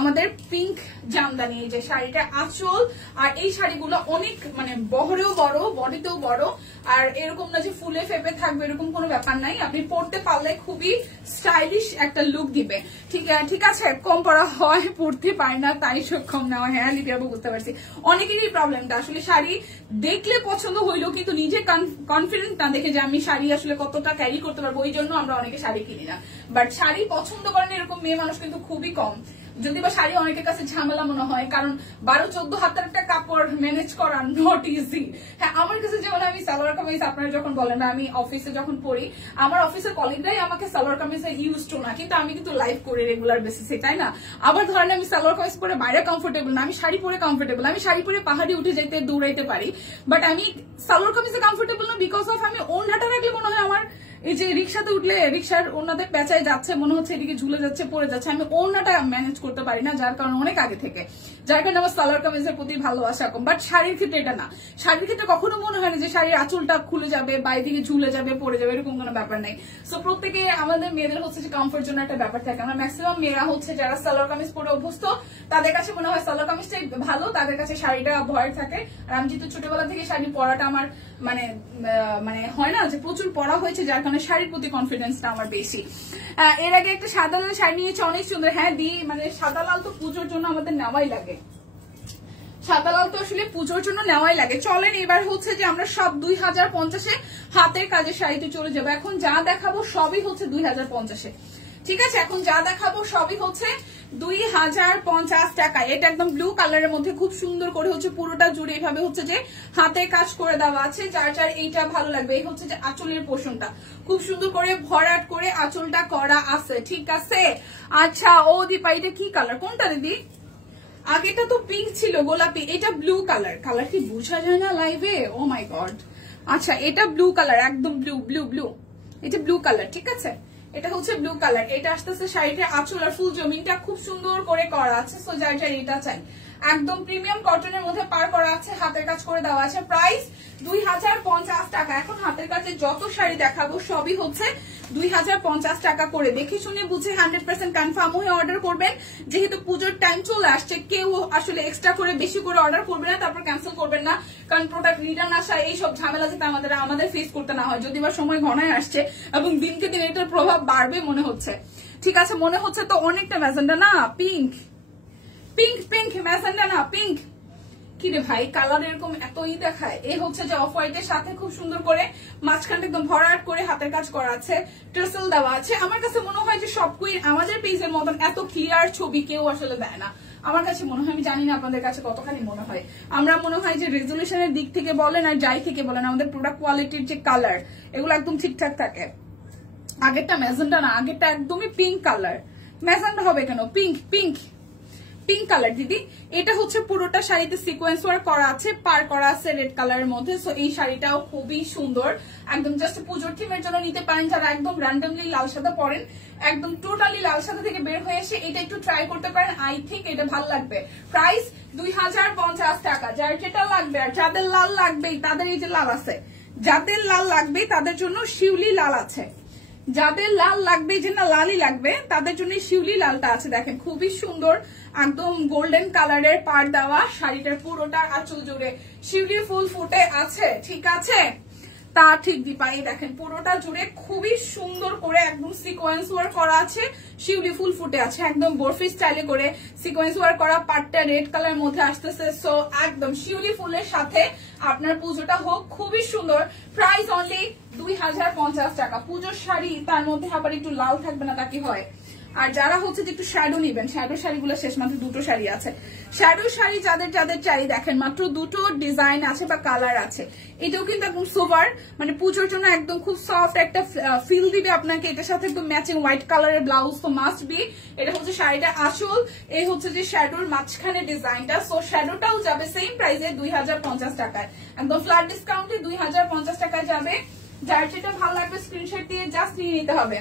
আমাদের পিঙ্ক জামদানি, এই যে শাড়িটা আঁচল। আর এই শাড়িগুলো অনেক মানে বহরেও বড়, বডিতেও বড়, আর এরকম না যে ফুলে ফেপে থাকবে এরকম কোনো ব্যাপার নাই। আপনি পরতে পারলে খুবই স্টাইলিশ একটা লুক দিবে। ঠিক আছে, কম পরা হয়, পরতে পারি না তাই সক্ষম নেওয়া। হ্যাঁ লিপিয়াবু বুঝতে পারছি, অনেকেরই প্রবলেমটা আসলে শাড়ি দেখলে পছন্দ হইলেও কিন্তু নিজে কনফিডেন্ট না দেখে যে আমি শাড়ি আসলে কতটা ক্যারি করতে পারবো, ওই জন্য আমরা অনেকে শাড়ি কিনি না। বাট শাড়ি পছন্দ করেন এরকম মেয়ে মানুষ কিন্তু খুবই কম। যদি বা শাড়ি অনেকের কাছে ঝামেলা মনে হয়, কারণ 12-14 হাতের একটা কাপড় ম্যানেজ করা নট ইজি। হ্যাঁ আমার কাছে যেমন আমি সালোয়ার কামিজ, আপনারা যখন বলেন না আমি অফিসে যখন পড়ি, আমার অফিসের কলিগরাই আমাকে সালোয়ার কামিজে ইউজ টু না, কিন্তু আমি কিন্তু লাইভ করি রেগুলার বেসিসে, তাই না। আবার ধরেন আমি সালোয়ার কামিজ পরে বাইরে কমফোর্টেবল না, আমি শাড়ি পরে কমফোর্টেবল। আমি শাড়ি পরে পাহাড়ে উঠে যেতে দৌড়াইতে পারি, বাট আমি সালোয়ার কামিজে কমফোর্টেবল না বিকজ অফ আমি ওড়নাটা রাখলে মনে হয় আমার এই যে রিক্সাতে উঠলে রিক্সার ওড়নাতে পেঁচায় যাচ্ছে, মনে হচ্ছে এদিকে ঝুলে যাচ্ছে, পড়ে যাচ্ছে, আমি ওড়নাটা ম্যানেজ করতে পারি না, যার কারণে অনেক আগে থেকে, যার কারণে আমার সালোয়ার কামিজের প্রতি ভালোবাসা কম। বাট শাড়ির ক্ষেত্রে এটা না, শাড়ির ক্ষেত্রে কখনো মনে হয় না যে শাড়ির আঁচলটা খুলে যাবে বা এদিকে ঝুলে যাবে, পড়ে যাবে, এরকম কোনো ব্যাপার নাই। সো প্রত্যেকে আমাদের মেয়েদের হচ্ছে যে কমফোর্ট জন্য একটা ব্যাপার থাকে। আমরা ম্যাক্সিমাম মেয়েরা হচ্ছে যারা সালোয়ার কামিজ পরে অভ্যস্ত, তাদের কাছে মনে হয় সালোয়ার কামিজটাই ভালো, তাদের কাছে শাড়িটা ভয় থাকে। আর আমি যেহেতু ছোটবেলা থেকে শাড়ি পরাটা আমার মানে মানে হয় না যে প্রচুর পরা হয়েছে, যার কারণে শাড়ির প্রতি কনফিডেন্সটা আমার বেশি। এর আগে একটা সাদা লাল শাড়ি নিয়েছে, অনেক সুন্দর। হ্যাঁ দি মানে সাদা লাল তো পুজোর জন্য আমাদের নেওয়াই লাগে, সাদা লাল তো আসলে পুজোর জন্য নেওয়াই লাগে। চলেন এবার হচ্ছে যে আমরা সব 2050-এ হাতের কাজের শাড়িতে চলে যাবো। এখন যা দেখাবো সবই হচ্ছে 2050-এ, ঠিক আছে। এখন যা দেখাবো সবই হচ্ছে 2050 টাকা। এটা একদম ব্লু কালারের মধ্যে খুব সুন্দর করে হচ্ছে পুরোটা জুড়ে এইভাবে হচ্ছে যে হাতে কাজ করে দেওয়া আছে। যার যার এইটা ভালো লাগবে, এই হচ্ছে যে আঁচলের পোর্শনটা খুব সুন্দর করে ভরাট করে আঁচলটা করা আছে, ঠিক আছে। আচ্ছা ও দীপা এটা কি কালার, কোনটা দিদি? আগেটা তো পিঙ্ক ছিল, গোলাপি, এটা ব্লু কালার। কালার কি বোঝা যায় না লাইভে? ও মাই গড। আচ্ছা এটা ব্লু কালার, একদম ব্লু ব্লু ব্লু, এটা ব্লু কালার, ঠিক আছে। এটা হচ্ছে ব্লু কালার। এটা আসতেছে শাড়িটা আঁচল আর ফুল জমিনটা খুব সুন্দর করে করা আছে। সো যার যার এটা চাই, একদম প্রিমিয়াম কটনের মধ্যে পার করা আছে, হাতের কাজ করে দেওয়া আছে। প্রাইস 2050 টাকা। এখন হাতের কাছে যত শাড়ি দেখাবো সবই হচ্ছে 2050 টাকা করে। দেখে শুনে বুঝে 100% কনফার্ম হয়ে অর্ডার করবেন, যেহেতু পুজোর টাইম চলে আসছে। কেউ আসলে এক্সট্রা করে বেশি করে অর্ডার করবে না, তারপর ক্যান্সেল করবেন না, কারণ প্রোডাক্ট রিটার্ন আসা এইসব ঝামেলা যাতে আমাদের ফেস করতে না হয়। যদি বা সময় ঘনায় আসছে এবং দিনকে দিন এটার প্রভাব বাড়বে মনে হচ্ছে, ঠিক আছে। মনে হচ্ছে তো অনেকটা ম্যাজেন্ডা না পিঙ্ক, পিঙ্ক পিঙ্ক ম্যাজেন্ডা না পিঙ্ক, কি রে ভাই কালার এরকম এতই দেখায়। এই হচ্ছে যে অফ হোয়াইটের সাথে খুব সুন্দর করে মাঝখানটা একদম ভরাট করে হাতের কাজ করা আছে, টার্সেল দেওয়া আছে। আমার কাছে মনে হয় যে সব কুইন আমাদের পেজের মতন এত ক্লিয়ার ছবি কেউ আসলে দেয় না, আমার কাছে মনে হয়। আমি জানি না আপনাদের কাছে কতখানি মনে হয়। আমরা মনে হয় যে রেজুলেশনের দিক থেকে বলেন আর যাই থেকে বলেন, আমাদের প্রোডাক্ট কোয়ালিটির যে কালার এগুলো একদম ঠিকঠাক থাকে। আগেরটা ম্যাজেন্ডা না, আগেরটা একদমই পিঙ্ক কালার। ম্যাজেন্ডা হবে কেন? পিঙ্ক পিঙ্ক পিঙ্ক কালার দিদি। এটা হচ্ছে পুরোটা শাড়িতে সিকোয়েন্স ওয়ার্ক করা আছে, পার করা আছে রেড কালারের মধ্যে। সো এই শাড়িটাও খুবই সুন্দর, একদম জাস্ট পুজোর থিমের জন্য নিতে পারেন। যারা একদম র্যান্ডমলি লাল সাদা পরেন, একদম টোটালি লাল সাদা থেকে বের হয়ে এসে এটা একটু ট্রাই করতে পারেন, আই থিঙ্ক এটা ভালো লাগবে। প্রাইস 2050 টাকা। যার যেটা লাগবে আর যাদের লাল লাগবেই তাদের এই যে লাল আছে, যাদের লাল লাগবে তাদের জন্য শিউলি লাল আছে, যাদের লাল লাগবে যে না লালই লাগবে তাদের জন্য শিউলি লালটা আছে। দেখেন খুবই সুন্দর, একদম গোল্ডেন কালারের পাড় দেওয়া শাড়িটার পুরোটা আঁচল জুড়ে শিউলি ফুল ফুটে আছে, ঠিক আছে। তা ঠিক দীপা। এই দেখেন পুরোটা জুড়ে খুবই সুন্দর করে একদম সিকোয়েন্স ওয়ার্ক করা আছে, শিউলি ফুল ফুটে আছে একদম বরফি স্টাইলে করে সিকোয়েন্স ওয়ার্ক করা। পাটটা রেড কালার মধ্যে আসতেছে, সো একদম শিউলি ফুলের সাথে আপনার পুজোটা হোক খুবই সুন্দর। প্রাইস অনলি 2050 টাকা। পুজোর শাড়ি তার মধ্যে আবার একটু লাল থাকবে না, তা কি হয়? আর যারা হচ্ছে যে একটু শ্যাডো নিবেন, শ্যাডো শাড়িগুলো শেষ, মাত্র দুটো শাড়ি আছে। শ্যাডো শাড়ি যাদের যাদের চাই দেখেন মাত্র দুটো ডিজাইন আছে বা কালার আছে। এটাও কিন্তু একদম সোভার, মানে পুজোর জন্য একদম খুব সফট একটা ফিল দিবে আপনাকে। এটার সাথে একদম ম্যাচিং হোয়াইট কালারের ব্লাউজ তো মাস্ট বি। এটা হচ্ছে শাড়িটা আসল, এই হচ্ছে যে শ্যাডোর মাঝখানে ডিজাইনটা। সো শ্যাডোটাও যাবে সেম প্রাইসে 2050 টাকায়, একদম ফ্ল্যাট ডিসকাউন্টে 2050 টাকায় যাবে। যার যেটা ভালো লাগবে স্ক্রিনশট দিয়ে জাস্ট নিয়ে নিতে হবে।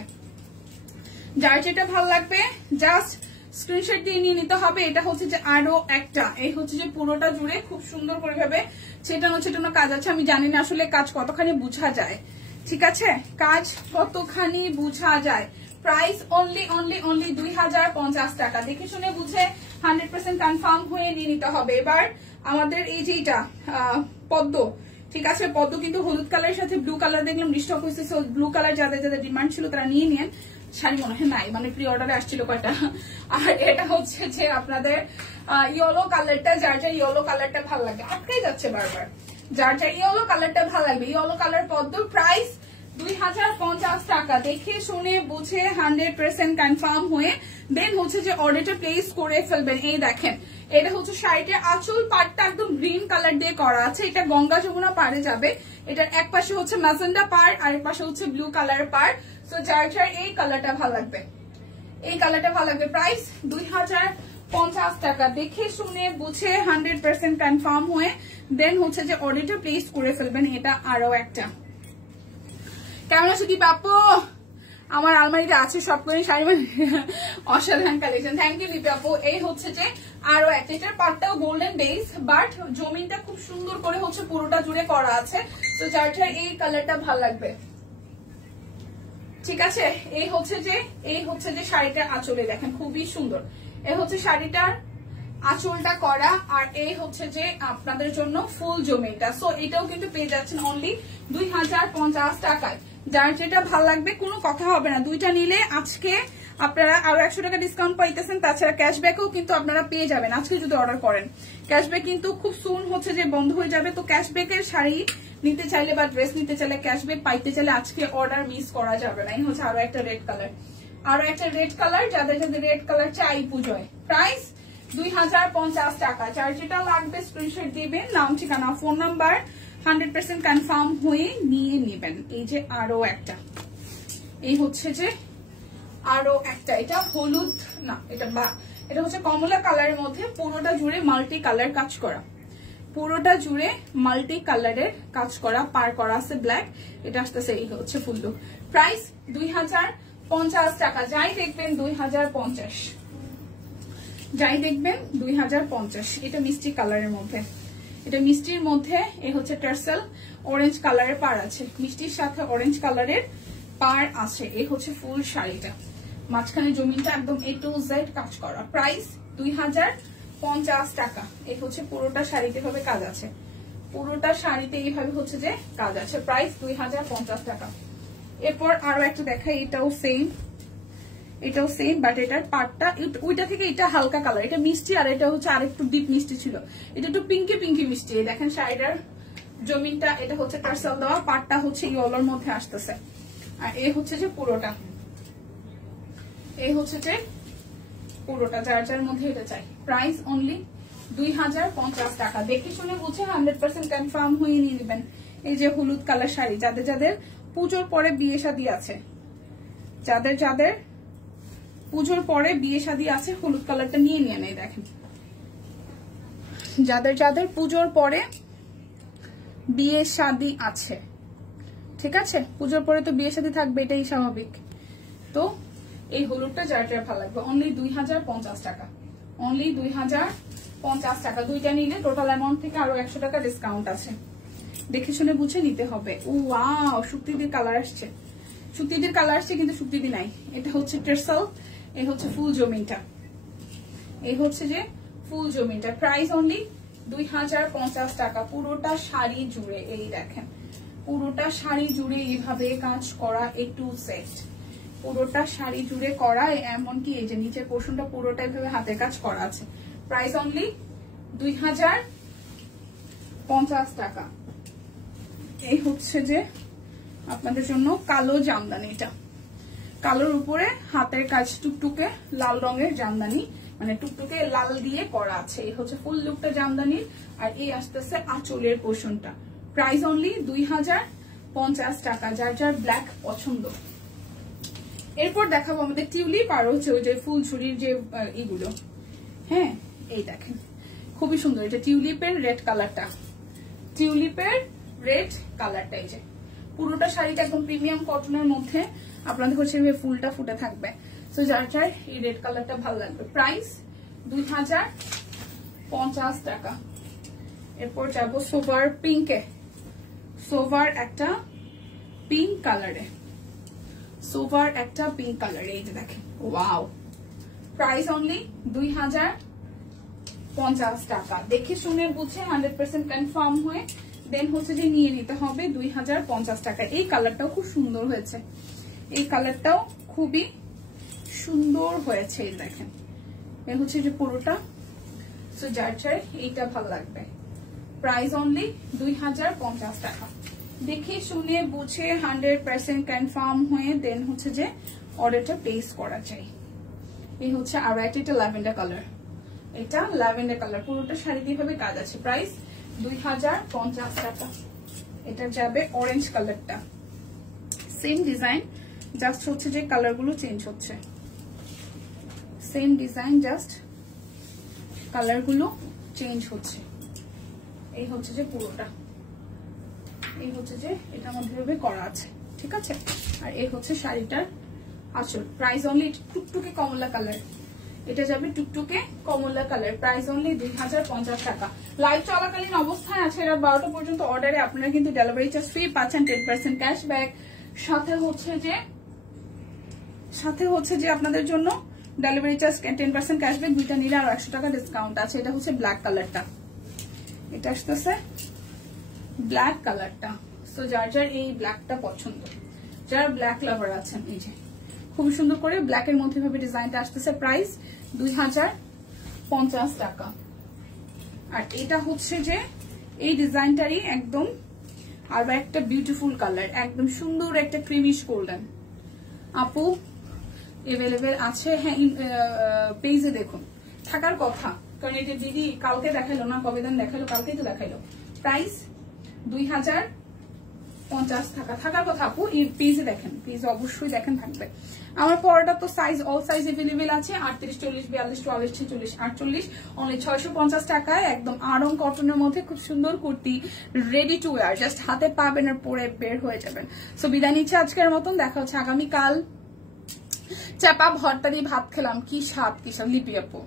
যার যেটা ভালো লাগবে জাস্ট স্ক্রিনশট দিয়ে নিয়ে নিতে হবে। এটা হচ্ছে যে আরো একটা, এই হচ্ছে যে পুরোটা জুড়ে খুব সুন্দর করে ভাবে ছেটানো ছেটানো কাজ আছে। আমি জানি না আসলে কাজ কতখানি বোঝা যায়, ঠিক আছে, কাজ কতখানি বোঝা যায়। প্রাইস অনলি 2050 টাকা। দেখে শুনে বুঝে 100% কনফার্ম হয়ে নিয়ে নিতে হবে। এবার আমাদের এই যে এটা পদ্ম, ঠিক আছে, পদ্ম কিন্তু হলুদ কালারের সাথে ব্লু কালার দেখলাম স্টক হয়েছে। ব্লু কালার যাদের যাদের ডিমান্ড ছিল তারা নিয়ে নিন। শাড়ি মনে হয় নাই, মানে প্রি অর্ডারে আসছিল কয়টা। আর এটা হচ্ছে যে আপনাদের ইয়েলো কালারটা, যার যার ইয়েলো কালারটা ভালো লাগে, আটকাই যাচ্ছে বারবার, যার যার ইয়েলো কালারটা ভালো লাগবে ইয়েলো কালার পদ্ম। প্রাইস 2050 টাকা। দেখে শুনে বুঝে 100% কনফার্ম হয়ে দেন হচ্ছে যে অর্ডারটা প্লেস করে ফেলবেন। এই দেখেন এটা হচ্ছে শাড়িটার আঁচল পাড়টা একদম গ্রিন কালার দিয়ে করা আছে। এটা গঙ্গা যমুনা পাড়ে যাবে। এটার এক পাশে হচ্ছে ম্যাজেন্ডা পাড় আর এক পাশে হচ্ছে ব্লু কালার পাড়। সো যার যার এই কালারটা ভালো লাগবে, এই কালারটা ভালো লাগবে। প্রাইস 2050 টাকা। দেখে শুনে বুঝে 100% কনফার্ম হয়ে দেন হচ্ছে যে অর্ডারটা প্লেস করে ফেলবেন। এটা আরো একটা। কেমন আছো কি বাপু? আমার আলমারিতে আছে সব করে শাড়ি, মানে অসাধারণ কালেকশন। থ্যাংক ইউ লিপি আপু। এই হচ্ছে যে আরো একটা, এটার পাটটাও গোল্ডেন বেস বাট জমিনটা খুব সুন্দর করে হচ্ছে পুরোটা জুড়ে করা আছে। তো যার যার এই কালারটা ভালো লাগবে, ঠিক আছে। এই হচ্ছে যে শাড়িটার আঁচলে দেখেন খুবই সুন্দর। এই হচ্ছে শাড়িটার আঁচলটা করা আর এই হচ্ছে যে আপনাদের জন্য ফুল জমিটা। সো এটাও কিন্তু পেয়ে যাচ্ছেন অনলি 2050 টাকায়। যার যেটা ভালো লাগবে কোনো কথা হবে না, দুইটা নিলে আজকে আপনারা আরো 100 টাকা ডিসকাউন্ট পাইতেছেন। তাছাড়া ক্যাশব্যাকও কিন্তু আপনারা পেয়ে যাবেন আজকে যদি অর্ডার করেন। ক্যাশব্যাক কিন্তু খুব সুন হচ্ছে যে বন্ধ হয়ে যাবে। তো ক্যাশব্যাকের শাড়ি নিতে চাইলে বা ড্রেস নিতে চাইলে ক্যাশব্যাক পাইতে চাইলে আজকে অর্ডার মিস করা যাবে না। এই হচ্ছে আরো একটা রেড কালার, আরো একটা রেড কালার। যাদের যাদের রেড কালার চাই পুজোয়, প্রাইস 2050 টাকা। যার যেটা লাগবে স্ক্রিনশট দিবেন, নাম ঠিকানা ফোন নাম্বার 100% কনফার্ম হয়ে নিয়ে নেবেন। এই যে আরো একটা, এই হচ্ছে যে আরো একটা, এটা হলুদ না, এটা হচ্ছে কমলা কালারের মধ্যে পুরোটা জুড়ে মাল্টি কালার কাজ করা, পুরোটা জুড়ে মাল্টি কালারের কাজ করা, পার করা আছে ব্ল্যাক। এটা আসতেছে এই হচ্ছে ফুল লুক। প্রাইস 2050 টাকা। যাই দেখবেন 2050, যাই দেখবেন 2050। এটা মিষ্টি কালারের মধ্যে, এটা মিষ্টির মধ্যে এই হচ্ছে টার্সেল অরেঞ্জ কালারের পার আছে, মিষ্টির সাথে অরেঞ্জ কালারের পার আছে। এই হচ্ছে ফুল শাড়িটা, মাঝখানে জমিনটা একদম A to Z কাজ করা। প্রাইস 2050 টাকা। এই হচ্ছে পুরোটা শাড়িতে ভাবে কাজ আছে, পুরোটা শাড়িতে এইভাবে হচ্ছে যে কাজ আছে। প্রাইস 2050 টাকা। এরপর আরো একটা দেখাই, এটাও সেম, এটাও সেম বাট এটার পাটটা ওইটা থেকে এটা হালকা কালার, এটা মিষ্টি আর এটা হচ্ছে আরেকটু ডিপ মিষ্টি ছিল, এটা একটু পিঙ্কি পিঙ্কি মিষ্টি। দেখেন শাড়িটার জমিনটা, এটা হচ্ছে টার্সেল দেওয়া, পাটটা হচ্ছে ইয়েলোর মধ্যে আসতেছে। আর এই হচ্ছে যে পুরোটা, এই হচ্ছে যে পুরোটা, যার যার মধ্যে এটা চাই। প্রাইস অনলি 2050 টাকা। দেখে শুনে বুঝে 100% কনফার্ম হয়ে নিয়ে নেবেন। এই যে হলুদ কালার শাড়ি, যাদের যাদের পুজোর পরে বিয়ে শাদী আছে, যাদের যাদের পুজোর পরে বিয়ে শাদী আছে হলুদ কালারটা নিয়ে নিয়ে নেই। দেখেন যাদের যাদের পুজোর পরে বিয়ে শাদী আছে, ঠিক আছে, পুজোর পরে তো বিয়ে শাদী থাকবে, এটাই স্বাভাবিক। তো এই হলুদটা যার যার ভালো লাগবে অনলি 2050 টাকা, অনলি 2050 টাকা। দুইটা নিলে টোটাল অ্যামাউন্ট থেকে আরো 100 টাকা ডিসকাউন্ট আছে। দেখে শুনে বুঝে নিতে হবে। ও ওয়াও, শুক্তিদির কালার আসছে, শুক্তিদির কালার আসছে কিন্তু শুক্তিদি নাই। এটা হচ্ছে টার্সেল, এই হচ্ছে ফুল জমিনটা, এই হচ্ছে যে ফুল জমিনটা। প্রাইস অনলি 2050 টাকা পুরোটা শাড়ি জুড়ে। এই দেখেন পুরোটা শাড়ি জুড়ে এইভাবে কাজ করা A to Z, পুরোটা শাড়ি জুড়ে করা, এমনকি এই যে নিচের পোর্শনটা পুরোটা এইভাবে হাতের কাজ করা আছে। প্রাইস অনলি 2050 টাকা। এই হচ্ছে যে আপনাদের জন্য কালো জামদানিটা, কালোর উপরে হাতের কাজ টুকটুকে লাল রঙের জামদানি, মানে টুকটুকে লাল দিয়ে করা আছে। এই হচ্ছে ফুল লুকটা জামদানির, আর এই আসতেছে আঁচলের পোর্শনটা। প্রাইস অনলি 2050 টাকা, যার যার ব্ল্যাক পছন্দ। এরপর দেখাবো আমাদের টিউলিপ, আর হচ্ছে ওই যে ফুল ঝুড়ির যে এগুলো। হ্যাঁ, এই দেখেন খুবই সুন্দর, এটা টিউলিপের রেড কালারটা, টিউলিপের রেড কালারটা। এই যে পুরোটা শাড়িটা একদম প্রিমিয়াম কটনের মধ্যে আপনাদের হচ্ছে ফুলটা ফুটে থাকবে। তো যার যার এই রেড কালারটা ভালো লাগবে। প্রাইস 2050 টাকা। এরপর যাবো সোভার পিঙ্কে, সোভার একটা পিঙ্ক কালারে, সোভার একটা পিঙ্ক কালারে। এই যে দেখেন, ওয়াও। প্রাইস অনলি 2050 টাকা। দেখে শুনে বুঝে 100% কনফার্ম হয়ে দেন হচ্ছে যে নিয়ে নিতে হবে 2050 টাকা। এই কালারটাও খুব সুন্দর হয়েছে, এই কালারটাও খুবই সুন্দর হয়েছে। এই দেখেন, এই হচ্ছে যে পুরোটা। সো যার যার এইটা ভালো লাগবে। প্রাইস অনলি 2050 টাকা। দেখে শুনে বুঝে 100% কনফার্ম হয়ে দেন হচ্ছে যে অর্ডারটা প্লেস করা চাই। এই হচ্ছে আর একটা ল্যাভেন্ডার কালার, এটা ল্যাভেন্ডার কালার, পুরোটা শাড়িতে ভাবে কাজ আছে। প্রাইস 2050 টাকা। এটা যাবে অরেঞ্জ কালারটা, সেম ডিজাইন, জাস্ট হচ্ছে যে কালার গুলো চেঞ্জ হচ্ছে, সেম ডিজাইন, জাস্ট কালার গুলো চেঞ্জ হচ্ছে। এই হচ্ছে যে পুরোটা, এই হচ্ছে যে এটার মধ্যে ভাবে করা আছে, ঠিক আছে। আর এই হচ্ছে শাড়িটার আঁচল। প্রাইস অনলি টুকটুকে কমলা কালার, এটা যাবে টুকটুকে কমলা কালার। প্রাইস অনলি 2050 টাকা। লাইভ চলাকালীন অবস্থায় আছে রাত 12টা পর্যন্ত অর্ডারে আপনারা কিন্তু ডেলিভারি চার্জ ফ্রি পাচ্ছেন, 10% ক্যাশব্যাক, সাথে হচ্ছে যে আপনাদের জন্য ডেলিভারি চার্জ 10% ক্যাশব্যাক, দুইটা নিলে আর 100 টাকা ডিসকাউন্ট আছে। এটা হচ্ছে ব্ল্যাক কালারটা, এটা আসতেছে ব্ল্যাক কালারটা। সো যার যার এই ব্ল্যাকটা পছন্দ, যারা ব্ল্যাক লাভার আছেন, এই যে খুবই সুন্দর করে ব্ল্যাকের মধ্যে ভাবে ডিজাইনটা আসতেছে। প্রাইস 2050 টাকা। আর এটা হচ্ছে যে এই ডিজাইনটারই একদম আরো একটা বিউটিফুল কালার, একদম সুন্দর একটা ক্রিমিশ গোল্ডেন। আপু এভেলেবেল আছে, হ্যাঁ পেজে দেখুন, থাকার কথা, কারণ এটা দিদি কালকে দেখালো না, কবে দিন দেখালো, কালকেই তো দেখালো। প্রাইস 2050 টাকা, থাকার কথা আপু। এই পেজে দেখেন, পেজে অবশ্যই দেখেন, থাকবে। আমার পরটা তো সাইজ অল সাইজ এভেলেবেল আছে, 38, 40, 42, 44, 46, 48, অনলি 650 টাকায় একদম আরং কটনের মধ্যে খুব সুন্দর kurti, ready to wear, just হাতে পাবেন আর পরে বের হয়ে যাবেন। সো বিদায় নিচ্ছে আজকের মতন, দেখা হচ্ছে আগামীকাল। চাপা ভর্তা দিয়ে ভাত খেলাম, কি স্বাদ, কি স্বাদ। লিপি আপু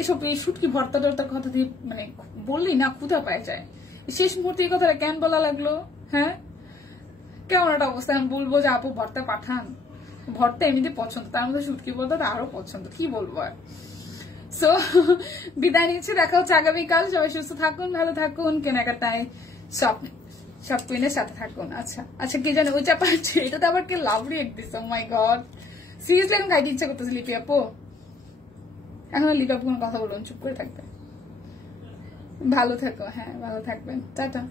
এসব এই শুটকি ভর্তা টর্তার কথা দিয়ে মানে বললি না ক্ষুধা পায় যায়, শেষ মুহূর্তে এই কথাটা কেন বলা লাগলো? হ্যাঁ, কেমন একটা অবস্থা। আমি বলবো যে আপু ভর্তা পাঠান, ভর্তা এমনিতে পছন্দ, তার মধ্যে শুটকি ভর্তা আরো পছন্দ, কি বলবো আর। সো বিদায় নিচ্ছে, দেখা হচ্ছে আগামীকাল। সবাই সুস্থ থাকুন, ভালো থাকুন, কেনাকাটায় সব কুইনের সাথে থাকুন। আচ্ছা কি জানো, ওইটা পাচ্ছে, এটা তো আবার কে লাভ রিয়েক্ট দিচ্ছে, ও মাই গড, সিরিয়াসলি এখন খাইতে ইচ্ছা করতেছে। লিপি আপু এখন লিপি আপু কোনো কথা বলুন, চুপ করে থাকবে। ভালো থাকো, হ্যাঁ ভালো থাকবেন, টাটা।